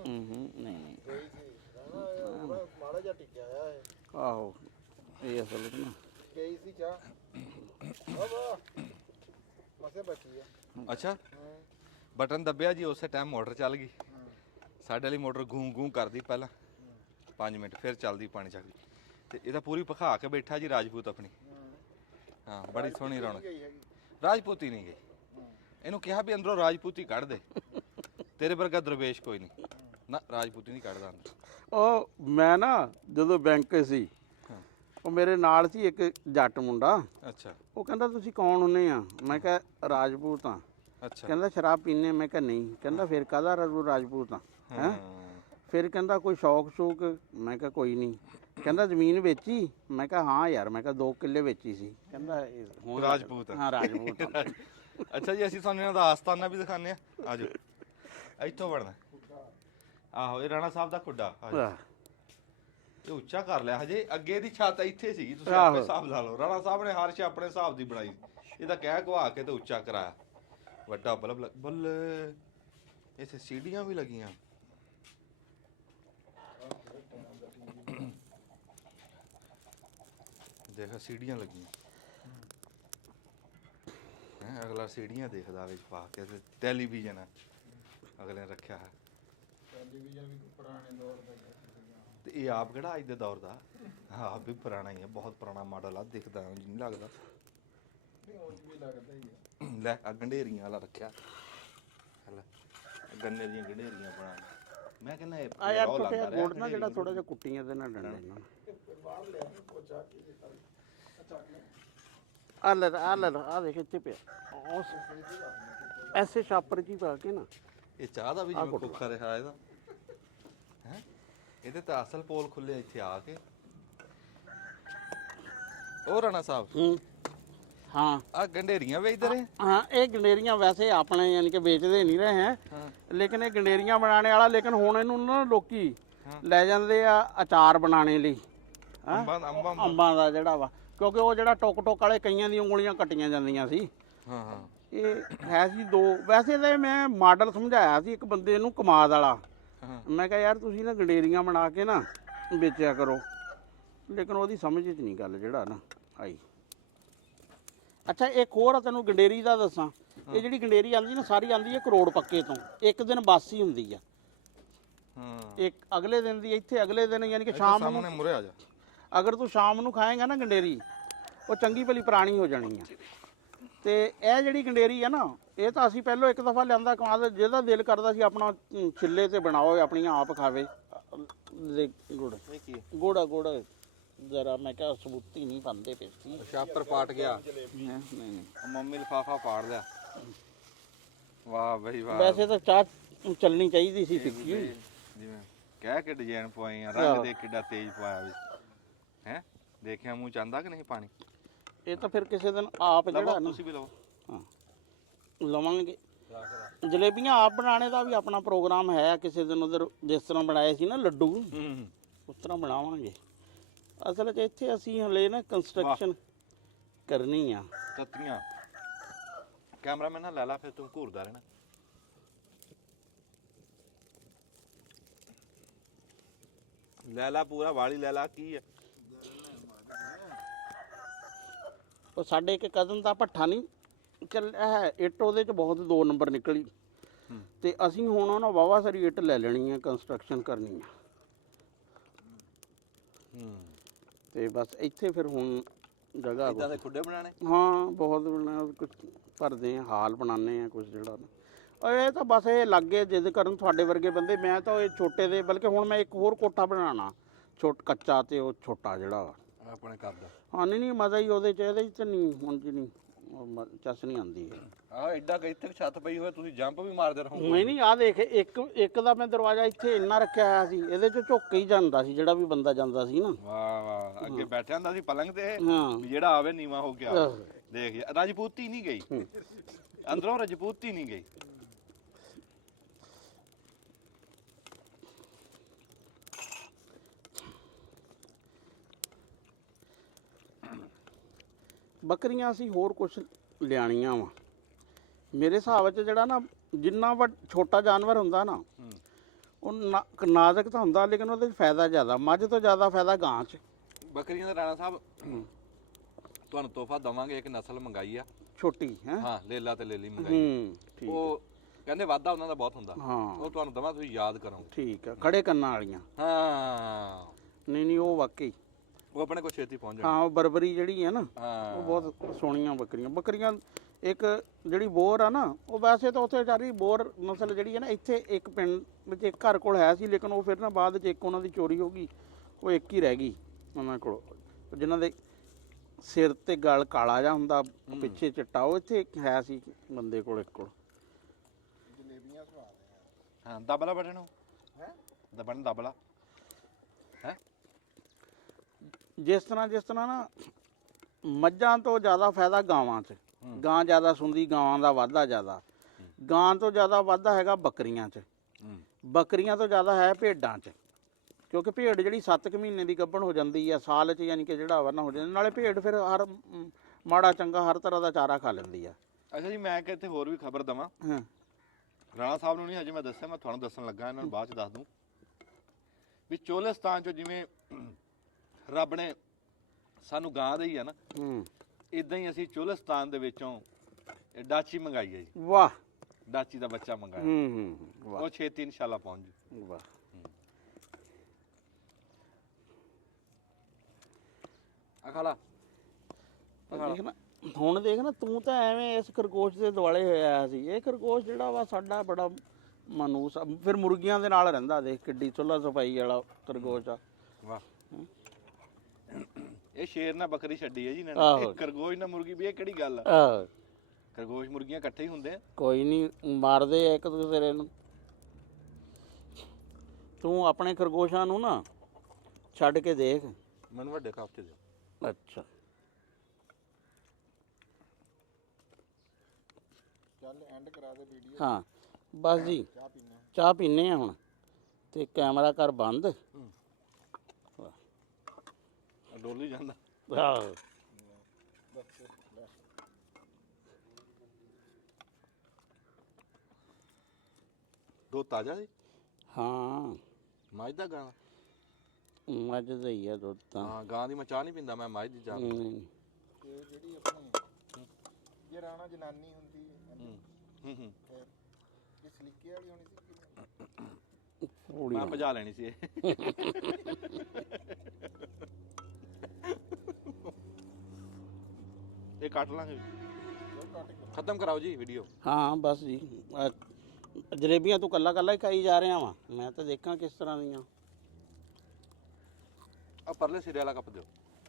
ਨਹੀਂ ਮਾੜਾ ਜਿਹਾ ਟਿਕਿਆ ਆ ਇਹ ਆਹੋ ਇਹ ਅਸਲ ਵਿੱਚ ਨਾ ਗਈ ਸੀ ਚਾਹ ਵਾਹ ਮਸੇ ਬਚੀ ਆ ਅੱਛਾ ਬਟਨ ਦੱਬਿਆ ਜੀ ਉਸੇ ਟਾਈਮ ਮੋਟਰ ਚੱਲ ਗਈ ਸਾਡੇ ਵਾਲੀ ਮੋਟਰ ਗੂੰ ਗੂੰ ਕਰਦੀ ਪਹਿਲਾਂ 5 ਮਿੰਟ ਫਿਰ ਚੱਲਦੀ ਪਾਣੀ ਚੱਕਦੀ ਤੇ ਇਹਦਾ ਪੂਰੀ ਭਖਾ ਕੇ ਬੈਠਾ ਜੀ ਰਾਜਪੂਤ ਆਪਣੀ ਹਾਂ ਬੜੀ ਸੋਹਣੀ ਰੌਣਕ ਰਾਜਪੂਤੀ ਨਹੀਂ ਗਈ ਇਹਨੂੰ ਕਿਹਾ ਵੀ ਅੰਦਰੋਂ ਰਾਜਪੂਤੀ ਕੱਢ ਦੇ ਤੇਰੇ ਵਰਗਾ ਦਰਵੇਸ਼ ਕੋਈ ਨਹੀਂ ਨਾ ਰਾਜਪੂਤੀ ਨਹੀਂ ਕੱਢਦਾ ਅੰਦਰ ਉਹ ਮੈਂ ਨਾ ਜਦੋਂ ਬੈਂਕ ਸੀ ਉਹ ਮੇਰੇ ਨਾਲ ਸੀ ਇੱਕ ਜੱਟ ਮੁੰਡਾ ਅੱਛਾ ਉਹ ਕਹਿੰਦਾ ਤੁਸੀਂ ਕੌਣ ਹੁੰਨੇ ਆ ਮੈਂ ਕਿਹਾ ਰਾਜਪੂਤ ਆ ਅੱਛਾ ਕਹਿੰਦਾ ਸ਼ਰਾਬ ਪੀਨੇ ਮੈਂ ਕਿਹਾ ਨਹੀਂ ਕਹਿੰਦਾ ਫਿਰ ਕਾਹਦਾ ਰਾਜਪੂਤ ਆ ਹੈ ਫਿਰ ਕਹਿੰਦਾ ਕੋਈ ਸ਼ੌਕ ਸ਼ੌਕ ਮੈਂ ਕਿਹਾ ਕੋਈ ਨਹੀਂ ਕਹਿੰਦਾ ਜ਼ਮੀਨ ਵੇਚੀ ਮੈਂ ਕਿਹਾ ਹਾਂ ਯਾਰ ਮੈਂ ਕਿਹਾ 2 ਕਿੱਲੇ ਵੇਚੀ ਸੀ ਕਹਿੰਦਾ ਹੁਣ ਰਾਜਪੂਤ ਹਾਂ ਰਾਜਪੂਤ ਆ। ਅੱਛਾ ਜੀ ਅਸੀਂ ਤੁਹਾਨੂੰ ਇਹਨਾਂ ਦਾ ਆਸਤਾਨਾ ਵੀ ਦਿਖਾਉਂਦੇ ਆ ਆਜੋ ਇੱਥੋਂ ਵੜਨਾ ਆਹੋ ਇਹ ਰਾਣਾ ਸਾਹਿਬ ਦਾ ਖੁੱਡਾ ਆਜੋ ਆਹ, ਇਹ ਉੱਚਾ ਕਰ ਲਿਆ ਹਜੇ ਅੱਗੇ ਦੀ ਛੱਤ ਇੱਥੇ ਸੀਗੀ ਤੁਸੀਂ ਆਹੋ। ਆਪਣੇ ਹਿਸਾਬ ਲਾ ਲਓ ਰਾਣਾ ਸਾਹਿਬ ਨੇ ਹਰ ਸ਼ੇ ਆਪਣੇ ਹਿਸਾਬ ਦੀ ਬਣਾਈ ਇਹਦਾ ਕਹਿ ਘਵਾ ਕੇ ਤੇ ਉੱਚਾ ਕਰਾਇਆ ਵੱਡਾ ਬਲਬ ਬੱਲੇ ਇੱਥੇ ਸੀੜੀਆਂ ਵੀ ਲੱਗੀਆਂ ਦੇਖ ਸੀੜੀਆਂ ਲੱਗੀਆਂ ਹੈਂ ਅਗਲਾ ਸੀੜੀਆਂ ਦੇਖਦਾ ਵਿੱਚ ਪਾ ਕੇ ਤੇ ਟੈਲੀਵਿਜ਼ਨ ਆ ਅਗਲੇ ਨੇ ਰੱਖਿਆ ਹੈ ਟੈਲੀਵਿਜ਼ਨ ਵੀ ਪੁਰਾਣੇ ਦੌਰ ਦਾ ਤੇ ਇਹ ਆਪ ਕਿਹੜਾ ਅੱਜ ਦੇ ਦੌਰ ਦਾ ਆਪ ਵੀ ਪੁਰਾਣਾ ਹੀ ਹੈ ਬਹੁਤ ਪੁਰਾਣਾ ਮਾਡਲ ਆ ਦਿਖਦਾ ਉਂਝ ਨਹੀਂ ਲੱਗਦਾ ਨਹੀਂ ਉਂਝ ਵੀ ਲੱਗਦਾ ਹੀ ਆ ਲੈ ਆ ਗੰਢੇਰੀਆਂ ਵਾਲਾ ਰੱਖਿਆ ਲੈ ਗੰਨੇ ਦੀਆਂ ਗੰਢੇਰੀਆਂ ਬਣਾ ਮੈਂ ਕਹਿੰਦਾ ਇਹ ਆ ਯਾਰ ਰੌ ਛੋਟੇ ਲੱਗਦਾ ਰਿਹਾ ਗੋੜ ਨਾ ਜਿਹੜਾ ਥੋੜਾ ਜਿਹਾ ਕੁੱਟੀਆਂ ਦੇ ਨਾਲ ਡੰਡੇ ਨਾਲ ਬਾਹਰ ਲਿਆ ਪੋਚਾ ਕੀ ਅੱਛਾ ਆ ਲੈ ਆ ਦੇਖ ਇੱਥੇ ਪਿਆ ਉਸ ਐਸੇ ਛਾਪਰ ਜੀ ਪਾ ਕੇ ਨਾ ਇਹ ਚਾਹ ਦਾ ਵੀ ਜਿਵੇਂ ਕੁੱਕਰ ਰਿਹਾ ਇਹਦਾ ਹੈ ਇਹਦੇ ਤਾਂ ਅਸਲ ਪੋਲ ਖੁੱਲੇ ਇੱਥੇ ਆ ਕੇ ਉਹ ਰਾਣਾ ਸਾਹਿਬ ਹਾਂ ਆ ਗੰਢੇਰੀਆਂ ਵੇਚਦੇ ਰਹੇ ਹਾਂ ਇਹ ਗੰਡੇਰੀਆਂ ਵੈਸੇ ਆਪਣੇ ਯਾਨੀ ਕਿ ਵੇਚਦੇ ਨਹੀਂ ਰਹੇ ਹੈ ਲੇਕਿਨ ਇਹ ਗੰਡੇਰੀਆਂ ਬਣਾਉਣੇ ਵਾਲਾ ਲੇਕਿਨ ਹੁਣ ਇਹਨੂੰ ਨਾ ਲੋਕੀ ਲੈ ਜਾਂਦੇ ਆ ਅਚਾਰ ਬਣਾਉਣੇ ਲਈ ਅੰਬਾਂ ਦਾ ਜਿਹੜਾ ਵਾ ਕਿਉਂਕਿ ਉਹ ਜਿਹੜਾ ਟੋਕ ਟੋਕ ਵਾਲੇ ਕਈਆਂ ਦੀਆਂ ਉਂਗਲੀਆਂ ਕੱਟੀਆਂ ਜਾਂਦੀਆਂ ਸੀ ਹਾਂ ਹਾਂ ਇਹ ਹੈ ਸੀ 2 ਵੈਸੇ ਤਾਂ ਮੈਂ ਮਾਡਲ ਸਮਝਾਇਆ ਸੀ ਇੱਕ ਬੰਦੇ ਨੂੰ ਕਮਾਦ ਵਾਲਾ ਮੈਂ ਕਿਹਾ ਯਾਰ ਤੁਸੀਂ ਨਾ ਗੰਡੇਰੀਆਂ ਬਣਾ ਕੇ ਨਾ ਵੇਚਿਆ ਕਰੋ ਲੇਕਿਨ ਉਹਦੀ ਸਮਝ 'ਚ ਨਹੀਂ ਗੱਲ ਜਿਹੜਾ ਨਾ ਆਈ ਅੱਛਾ ਇੱਕ ਹੋਰ ਆ ਤੈਨੂੰ ਗੰਡੇਰੀ ਦਾ ਦੱਸਾਂ ਇਹ ਜਿਹੜੀ ਗੰਡੇਰੀ ਆਉਂਦੀ ਨਾ ਸਾਰੀ ਆਉਂਦੀ ਹੈ ਕਰੋੜ ਪੱਕੇ ਤੋਂ ਇੱਕ ਦਿਨ ਬਾਸੀ ਹੁੰਦੀ ਆ ਇੱਕ ਅਗਲੇ ਦਿਨ ਦੀ ਇੱਥੇ ਅਗਲੇ ਦਿਨ ਯਾਨੀ ਕਿ ਸ਼ਾਮ ਨੂੰ ਸਾਹਮਣੇ ਮੁਰੇ ਆ ਜਾ ਅਗਰ ਤੂੰ ਸ਼ਾਮ ਨੂੰ ਖਾਏਗਾ ਨਾ ਗੰਡੇਰੀ ਉਹ ਚੰਗੀ ਭਲੀ ਪੁਰਾਣੀ ਹੋ ਜਾਣੀ ਆ ਤੇ ਇਹ ਜਿਹੜੀ ਗੰਡੇਰੀ ਆ ਨਾ ਇਹ ਤਾਂ ਅਸੀਂ ਪਹਿਲਾਂ ਇੱਕ ਦਫਾ ਲਿਆਂਦਾ ਕਮਾਦ ਜਿਹਦਾ ਦਿਲ ਕਰਦਾ ਸੀ ਆਪਣਾ ਛਿੱਲੇ ਤੇ ਬਣਾਓ ਆਪਣੀਆਂ ਆਪ ਖਾਵੇ ਗੁੜ ਇਹ ਕੀ ਗੁੜ ਜ਼ਰਾ ਮੈਂ ਕਿਹਾ ਸਬੂਤੀ ਨਹੀਂ ਪਾਉਂਦੇ ਪੇਸੀ ਛਾਪਰ ਪਾਟ ਗਿਆ ਨਹੀਂ ਮੰਮੀ ਲਿਫਾਫਾ ਪਾੜ ਲਿਆ ਵਾਹ ਬਈ ਵਾਹ ਵੈਸੇ ਤਾਂ ਚਾਹ ਚੱਲਣੀ ਚਾਹੀਦੀ ਸੀ ਫਿੱਕੀ ਜਿਵੇਂ ਕਹਿ ਕੇ ਡਿਜ਼ਾਈਨ ਪਵਾਏ ਆ ਰੰਗ ਦੇ ਕਿੱਡਾ ਤੇਜ਼ ਪਾਇਆ ਵਿੱਚ ਹੈ ਦੇਖਿਆ ਮੂੰਹ ਚਾਂਦਾ ਕਿ ਨਹੀਂ ਪਾਣੀ ਇਹ ਤਾਂ ਫਿਰ ਕਿਸੇ ਦਿਨ ਆਪ ਜਿਹੜਾ ਨਾ ਤੁਸੀਂ ਵੀ ਲਓ ਹਾਂ ਲਵਾਂਗੇ ਜਲੇਬੀਆਂ ਆਪ ਬਣਾਉਣੇ ਦਾ ਵੀ ਆਪਣਾ ਪ੍ਰੋਗਰਾਮ ਹੈ ਕਿਸੇ ਦਿਨ ਉਧਰ ਜਿਸ ਤਰ੍ਹਾਂ ਬਣਾਏ ਸੀ ਨਾ ਲੱਡੂ ਉਸ ਤਰ੍ਹਾਂ ਬਣਾਵਾਂਗੇ ਅਸਲ 'ਚ ਇੱਥੇ ਅਸੀਂ ਹਲੇ ਨਾ ਕੰਸਟਰਕਸ਼ਨ ਕਰਨੀ ਆ ਤੱਤੀਆਂ ਕੈਮਰਾਮੈਨ ਨਾਲ ਲੈ ਲਾ ਫਿਰ ਤੂੰ ਘੂਰਦਾ ਰਹਿਣਾ ਲੈ ਲਾ ਪੂਰਾ ਵਾਲੀ ਲੈ ਲਾ ਕੀ ਹੈ ਉਹ ਸਾਡੇ ਇੱਕ ਕਜ਼ਨ ਦਾ ਭੱਠਾ ਨਹੀਂ ਚੱਲਿਆ ਹੈ ਇੱਟ ਉਹਦੇ 'ਚ ਬਹੁਤ 2 ਨੰਬਰ ਨਿਕਲੀ ਤੇ ਅਸੀਂ ਹੁਣ ਉਹਨਾਂ ਵਾਵਾ ਸਾਰੀ ਇੱਟ ਲੈ ਲੈਣੀ ਹੈ ਕੰਸਟਰਕਸ਼ਨ ਕਰਨੀ ਆ ਤੇ ਬਸ ਇੱਥੇ ਫਿਰ ਹੁਣ ਜਗ੍ਹਾ ਇਦਾਂ ਦੇ ਖੁੱਡੇ ਬਣਾਣੇ। ਹਾਂ ਬਹੁਤ ਬਣਾ ਕੁਝ ਭਰਦੇ ਆ, ਹਾਲ ਬਣਾਉਂਦੇ ਆ ਕੁਝ ਜਿਹੜਾ ਇਹ ਤਾਂ ਬਸ ਇਹ ਲੱਗੇ ਜਿੱਦ ਕਰਨ ਤੁਹਾਡੇ ਵਰਗੇ ਬੰਦੇ। ਮੈਂ ਤਾਂ ਇਹ ਛੋਟੇ ਦੇ, ਬਲਕਿ ਹੁਣ ਮੈਂ ਇੱਕ ਹੋਰ ਕੋਠਾ ਬਣਾਉਣਾ ਕੱਚਾ ਤੇ ਉਹ ਛੋਟਾ ਜਿਹੜਾ ਆਪਣੇ ਘਰ ਦਾ। ਹਾਂ ਨਹੀਂ ਮਜ਼ਾ ਹੀ ਉਹਦੇ ਚ, ਇਹਦੇ ਚ ਨਹੀਂ ਹੁਣ ਜੀ ਨਹੀਂ ਚਸ ਨਹੀਂ ਆਉਂਦੀ ਹੈ। ਆਹ ਐਡਾ ਕਿ ਇੱਥੇ ਛੱਤ ਪਈ ਹੋਏ ਤੁਸੀਂ ਜੰਪ ਵੀ ਮਾਰਦੇ ਰਹੋ। ਨਹੀਂ ਆਹ ਦੇਖ ਇੱਕ ਦਾ ਮੈਂ ਦਰਵਾਜ਼ਾ ਇੱਥੇ ਇੰਨਾ ਰੱਖਿਆ ਹੋਇਆ ਸੀ, ਇਹਦੇ ਚ ਝੁੱਕ ਹੀ ਜਾਂਦਾ ਸੀ ਜਿਹੜਾ ਵੀ ਬੰਦਾ ਜਾਂਦਾ ਸੀ ਨਾ। ਵਾਹ ਵਾਹ, ਅੱਗੇ ਬੈਠਿਆ ਹੁੰਦਾ ਸੀ ਪਲੰਗ ਤੇ, ਹਾਂ ਜਿਹੜਾ ਆਵੇ ਨੀਵਾ ਹੋ ਗਿਆ। ਦੇਖ ਰਾਜਪੂਤੀ ਨਹੀਂ ਗਈ ਅੰਦਰੋਂ, ਰਾਜਪੂਤੀ ਨਹੀਂ ਗਈ। ਬੱਕਰੀਆਂ ਅਸੀਂ ਹੋਰ ਕੁਝ ਲਿਆਣੀਆਂ ਵਾ ਮੇਰੇ ਹਿਸਾਬ 'ਚ। ਜਿਹੜਾ ਨਾ ਜਿੰਨਾ ਛੋਟਾ ਜਾਨਵਰ ਹੁੰਦਾ ਨਾ ਉਹ ਨਾਜ਼ੁਕ ਤਾਂ ਹੁੰਦਾ, ਲੇਕਿਨ ਉਹਦੇ 'ਚ ਫਾਇਦਾ ਜ਼ਿਆਦਾ। ਮੱਝ ਤੋਂ ਜ਼ਿਆਦਾ ਫਾਇਦਾ ਗਾਂ 'ਚ। ਬੱਕਰੀਆਂ ਦਾ ਰਾਣਾ ਸਾਹਿਬ ਤੁਹਾਨੂੰ ਤੋਹਫਾ ਦਵਾਂਗੇ, ਇੱਕ ਨਸਲ ਮੰਗਾਈ ਆ ਛੋਟੀ ਹੈ। ਹਾਂ ਲੇਲਾ ਤੇ ਲੇਲੀ ਮੰਗਾਈ। ਠੀਕ ਉਹ ਕਹਿੰਦੇ ਵਾਧਾ ਉਹਨਾਂ ਦਾ ਬਹੁਤ ਹੁੰਦਾ। ਹਾਂ ਉਹ ਤੁਹਾਨੂੰ ਦਵਾਂ, ਤੁਸੀਂ ਯਾਦ ਕਰੋਗੇ। ਠੀਕ ਆ, ਖੜੇ ਕੰਨਾਂ ਵਾਲੀਆਂ। ਹਾਂ ਨਹੀਂ ਉਹ ਵਾਕਈ ਉਹ ਆਪਣੇ ਕੋਲ ਛੇਤੀ ਪਹੁੰਚ ਜਾਣਾ। ਹਾਂ ਉਹ ਬਰਬਰੀ ਜਿਹੜੀ ਹੈ ਨਾ, ਹਾਂ ਉਹ ਬਹੁਤ ਸੋਹਣੀਆਂ ਬੱਕਰੀਆਂ। ਇੱਕ ਜਿਹੜੀ ਬੋਰ ਆ ਨਾ, ਉਹ ਵੈਸੇ ਤਾਂ ਉੱਥੇ ਵਿਚਾਰੀ ਬੋਰ ਨਸਲ ਜਿਹੜੀ ਹੈ ਨਾ, ਇੱਥੇ ਇੱਕ ਪਿੰਡ ਵਿੱਚ ਇੱਕ ਘਰ ਕੋਲ ਹੈ ਸੀ, ਲੇਕਿਨ ਉਹ ਫਿਰ ਨਾ ਬਾਅਦ ਵਿੱਚ ਇੱਕ ਉਹਨਾਂ ਦੀ ਚੋਰੀ ਹੋ ਗਈ, ਉਹ ਇੱਕ ਹੀ ਰਹਿ ਗਈ ਉਹਨਾਂ ਕੋਲ, ਜਿਨ੍ਹਾਂ ਦੇ ਸਿਰ ਤੇ ਗਲ ਕਾਲਾ ਜਿਹਾ ਹੁੰਦਾ, ਪਿੱਛੇ ਚਿੱਟਾ। ਉਹ ਇੱਥੇ ਇੱਕ ਹੈ ਸੀ ਬੰਦੇ ਕੋਲ, ਇੱਕ ਕੋਲ। ਜਲੇਬੀਆਂ ਸਵਾਦ ਆ। ਹਾਂ ਦਬਲਾ ਬਟਨ ਨੂੰ ਹੈ ਦਬਲਾ ਹੈ। ਜਿਸ ਤਰ੍ਹਾਂ ਨਾ ਮੱਝਾਂ ਤੋਂ ਜ਼ਿਆਦਾ ਫਾਇਦਾ ਗਾਵਾਂ 'ਚ। ਗਾਂ ਜ਼ਿਆਦਾ ਸੁੰਦੀ, ਗਾਵਾਂ ਦਾ ਵਾਧਾ ਜ਼ਿਆਦਾ। ਗਾਂ ਤੋਂ ਜ਼ਿਆਦਾ ਵਾਧਾ ਹੈਗਾ ਬੱਕਰੀਆਂ 'ਚ। ਬੱਕਰੀਆਂ ਤੋਂ ਜ਼ਿਆਦਾ ਹੈ ਭੇਡਾਂ 'ਚ, ਕਿਉਂਕਿ ਭੇਡ ਜਿਹੜੀ 7 ਕੁ ਮਹੀਨੇ ਦੀ ਗੱਭਣ ਹੋ ਜਾਂਦੀ ਆ ਸਾਲ 'ਚ, ਯਾਨੀ ਕਿ ਜਿਹੜਾ ਵਰਨਾ ਹੋ ਜਾਂਦਾ। ਨਾਲੇ ਭੇਡ ਫਿਰ ਹਰ ਮਾੜਾ ਚੰਗਾ ਹਰ ਤਰ੍ਹਾਂ ਦਾ ਚਾਰਾ ਖਾ ਲੈਂਦੀ ਆ। ਅੱਛਾ ਜੀ, ਮੈਂ ਇੱਥੇ ਹੋਰ ਵੀ ਖਬਰ ਦਵਾਂ। ਹਾਂ ਰਾਣਾ ਸਾਹਿਬ ਨੂੰ ਨਹੀਂ ਹਜੇ ਮੈਂ ਦੱਸਿਆ, ਮੈਂ ਤੁਹਾਨੂੰ ਦੱਸਣ ਲੱਗਾ, ਇਹਨਾਂ ਨੂੰ ਬਾਅਦ 'ਚ ਦੱਸ ਦੂੰ ਵੀ ਚੋਲਿਸਤਾਨ 'ਚੋਂ ਜਿਵੇਂ ਰੱਬ ਨੇ ਸਾਨੂੰ ਗਾਂ ਦੇਈ ਆ ਨਾ, ਇਦਾਂ ਹੀ ਅਸੀਂ ਚੋਲਿਸਤਾਨ ਦੇ ਵਿੱਚੋਂ ਡਾਚੀ ਮੰਗਾਈ ਹੈ ਜੀ। ਵਾਹ, ਡਾਚੀ ਦਾ ਬੱਚਾ ਮੰਗਾਇਆ। ਵਾਹ ਉਹ ਛੇਤੀ ਇਨਸ਼ਾਅੱਲਾ ਪਹੁੰਚ ਜੂ। ਵਾਹ। ਅਖਾਲਾ ਦੇਖਣਾ ਹੁਣ, ਦੇਖਣਾ ਤੂੰ ਤਾਂ ਐਵੇਂ ਇਸ ਖਰਗੋਸ਼ ਦੇ ਦੁਆਲੇ ਹੋਇਆ ਸੀ। ਇਹ ਖਰਗੋਸ਼ ਜਿਹੜਾ ਵਾ ਸਾਡਾ ਬੜਾ ਮਨੂਸ ਆ। ਫਿਰ ਮੁਰਗੀਆਂ ਦੇ ਨਾਲ ਰਹਿੰਦਾ, ਦੇਖ ਕਿੱਡੀ ਚੁੱਲ੍ਹਾ ਸਫਾਈ ਵਾਲਾ ਖਰਗੋਸ਼ ਆ। ਵਾਹ, ਇਹ ਸ਼ੇਰ ਨਾਲ ਬੱਕਰੀ ਛੱਡੀ ਹੈ ਜੀ ਇਹਨਾਂ ਆਹੋ। ਨੇ। ਖਰਗੋਸ਼ ਨਾਲ ਮੁਰਗੀ ਵੀ ਇਹ ਕਿਹੜੀ ਗੱਲ ਆ? ਆਹ ਖਰਗੋਸ਼ ਮੁਰਗੀਆਂ ਇਕੱਠੇ ਹੀ ਹੁੰਦੇ ਆ। ਕੋਈ ਨਹੀਂ, ਮਾਰਦੇ ਆ ਇੱਕ ਦੂਸਰੇ ਨੂੰ। ਤੂੰ ਆਪਣੇ ਖਰਗੋਸ਼ਾਂ ਨੂੰ ਨਾ ਛੱਡ ਕੇ ਦੇਖ। ਮੈਨੂੰ ਵੱਡੇ ਕੱਪ 'ਚ ਦਿਓ। ਅੱਛਾ ਚੱਲ ਐਂਡ ਕਰਾ ਦੇ ਵੀਡੀਓ। ਹਾਂ ਬਸ ਜੀ, ਚਾਹ ਪੀਣਾ। ਚਾਹ ਪੀਨੇ ਆ ਹੁਣ, ਤੇ ਕੈਮਰਾ ਕਰ ਬੰਦ। ਡੋਲੀ ਜਾਂਦਾ। ਆਹੋ ਦੁੱਧ ਤਾਜ਼ਾ ਸੀ? ਹਾਂ ਮੱਝ ਦਾ ਗਾਂ? ਮੱਝ ਦਾ ਹੀ ਆ ਦੁੱਧ ਤਾਂ। ਹਾਂ ਗਾਂ ਦੀ ਮੈਂ ਚਾਹ ਨਹੀਂ ਪੀਂਦਾ, ਮੈਂ ਮੱਝ ਦੀ ਚਾਹ ਪੀਂਦਾ। ਤੇ ਜਿਹੜੀ ਆਪਣੀ ਜੇ ਰਾਣਾ ਜਨਾਨੀ ਹੁੰਦੀ ਫਿਰ ਇਹ ਸਲੀਕੇ ਵਾਲੀ ਹੋਣੀ ਸੀ ਕਿ ਮੈਂ ਭਜਾ ਲੈਣੀ ਸੀ ਇਹ। ਇਹ ਕੱਟ ਲਾਂਗੇ, ਖਤਮ ਕਰਾਓ ਜੀ ਵੀਡੀਓ। ਹਾਂ ਬਸ ਜੀ, ਜਲੇਬੀਆਂ ਤੂੰ ਕੱਲਾ ਕੱਲਾ ਹੀ ਖਾਈ ਜਾ ਰਿਹਾ ਵਾ, ਮੈਂ ਤਾਂ ਦੇਖਾਂ ਕਿਸ ਤਰ੍ਹਾਂ ਦੀਆਂ। ਆ ਪਰਲੇ ਸਿਰੇ ਵਾਲਾ ਕੱਪ ਦਿਓ।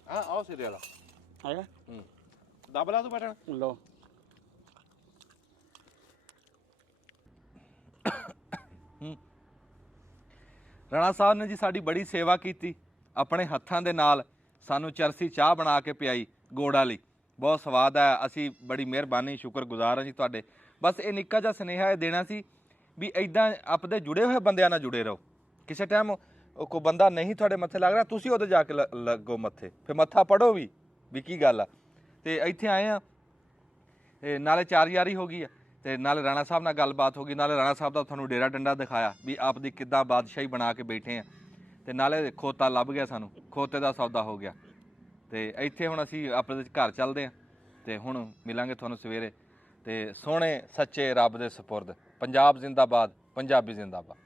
ਹਾਂ ਆਓ ਸਿਰੇ ਵਾਲਾ ਹੈਗਾ, ਦਬ ਲਾ ਤੂੰ ਬਟਨ। ਲਓ। ਰਾਣਾ ਸਾਹਿਬ ਨੇ ਜੀ ਸਾਡੀ ਬੜੀ ਸੇਵਾ ਕੀਤੀ, ਆਪਣੇ ਹੱਥਾਂ ਦੇ ਨਾਲ ਸਾਨੂੰ ਚਰਸੀ ਚਾਹ ਬਣਾ ਕੇ ਪਿਆਈ ਗੋੜ ਵਾਲੀ। ਬਹੁਤ ਸਵਾਦ ਹੈ, ਅਸੀਂ ਬੜੀ ਮਿਹਰਬਾਨੀ ਸ਼ੁਕਰਗੁਜ਼ਾਰ ਹਾਂ ਜੀ ਤੁਹਾਡੇ। ਬਸ ਇਹ ਨਿੱਕਾ ਜਿਹਾ ਸੁਨੇਹਾ ਇਹ ਦੇਣਾ ਸੀ ਵੀ ਇਦਾਂ ਆਪਦੇ ਜੁੜੇ ਹੋਏ ਬੰਦਿਆਂ ਨਾਲ ਜੁੜੇ ਰਹੋ। ਕਿਸੇ ਟਾਈਮ ਕੋਈ ਬੰਦਾ ਨਹੀਂ ਤੁਹਾਡੇ ਮੱਥੇ ਲੱਗ ਰਿਹਾ, ਤੁਸੀਂ ਉਹਦੇ ਜਾ ਕੇ ਲੱਗੋ ਮੱਥੇ, ਫਿਰ ਮੱਥਾ ਪੜੋ ਵੀ ਕੀ ਗੱਲ ਆ। ਤੇ ਇੱਥੇ ਆਏ ਆ, ਨਾਲੇ ਚਾਰ ਯਾਰੀ ਹੋ ਗਈ ਆ, ਤੇ ਨਾਲੇ ਰਾਣਾ ਸਾਹਿਬ ਨਾਲ ਗੱਲਬਾਤ ਹੋ ਗਈ, ਨਾਲੇ ਰਾਣਾ ਸਾਹਿਬ ਦਾ ਤੁਹਾਨੂੰ ਡੇਰਾ ਡੰਡਾ ਦਿਖਾਇਆ ਵੀ ਆਪ ਦੀ ਕਿੱਦਾਂ ਬਾਦਸ਼ਾਹੀ ਬਣਾ ਕੇ ਬੈਠੇ ਆ, ਤੇ ਨਾਲੇ ਖੋਤਾ ਲੱਭ ਗਿਆ, ਸਾਨੂੰ ਖੋਤੇ ਦਾ ਸੌਦਾ ਹੋ ਗਿਆ। ਤੇ ਇੱਥੇ ਹੁਣ ਅਸੀਂ ਆਪਣੇ ਘਰ ਚੱਲਦੇ ਹਾਂ, ਤੇ ਹੁਣ ਮਿਲਾਂਗੇ ਤੁਹਾਨੂੰ ਸਵੇਰੇ। ਤੇ ਸੋਹਣੇ ਸੱਚੇ ਰੱਬ ਦੇ ਸਪੁਰਦ। ਪੰਜਾਬ ਜ਼ਿੰਦਾਬਾਦ, ਪੰਜਾਬੀ ਜ਼ਿੰਦਾਬਾਦ।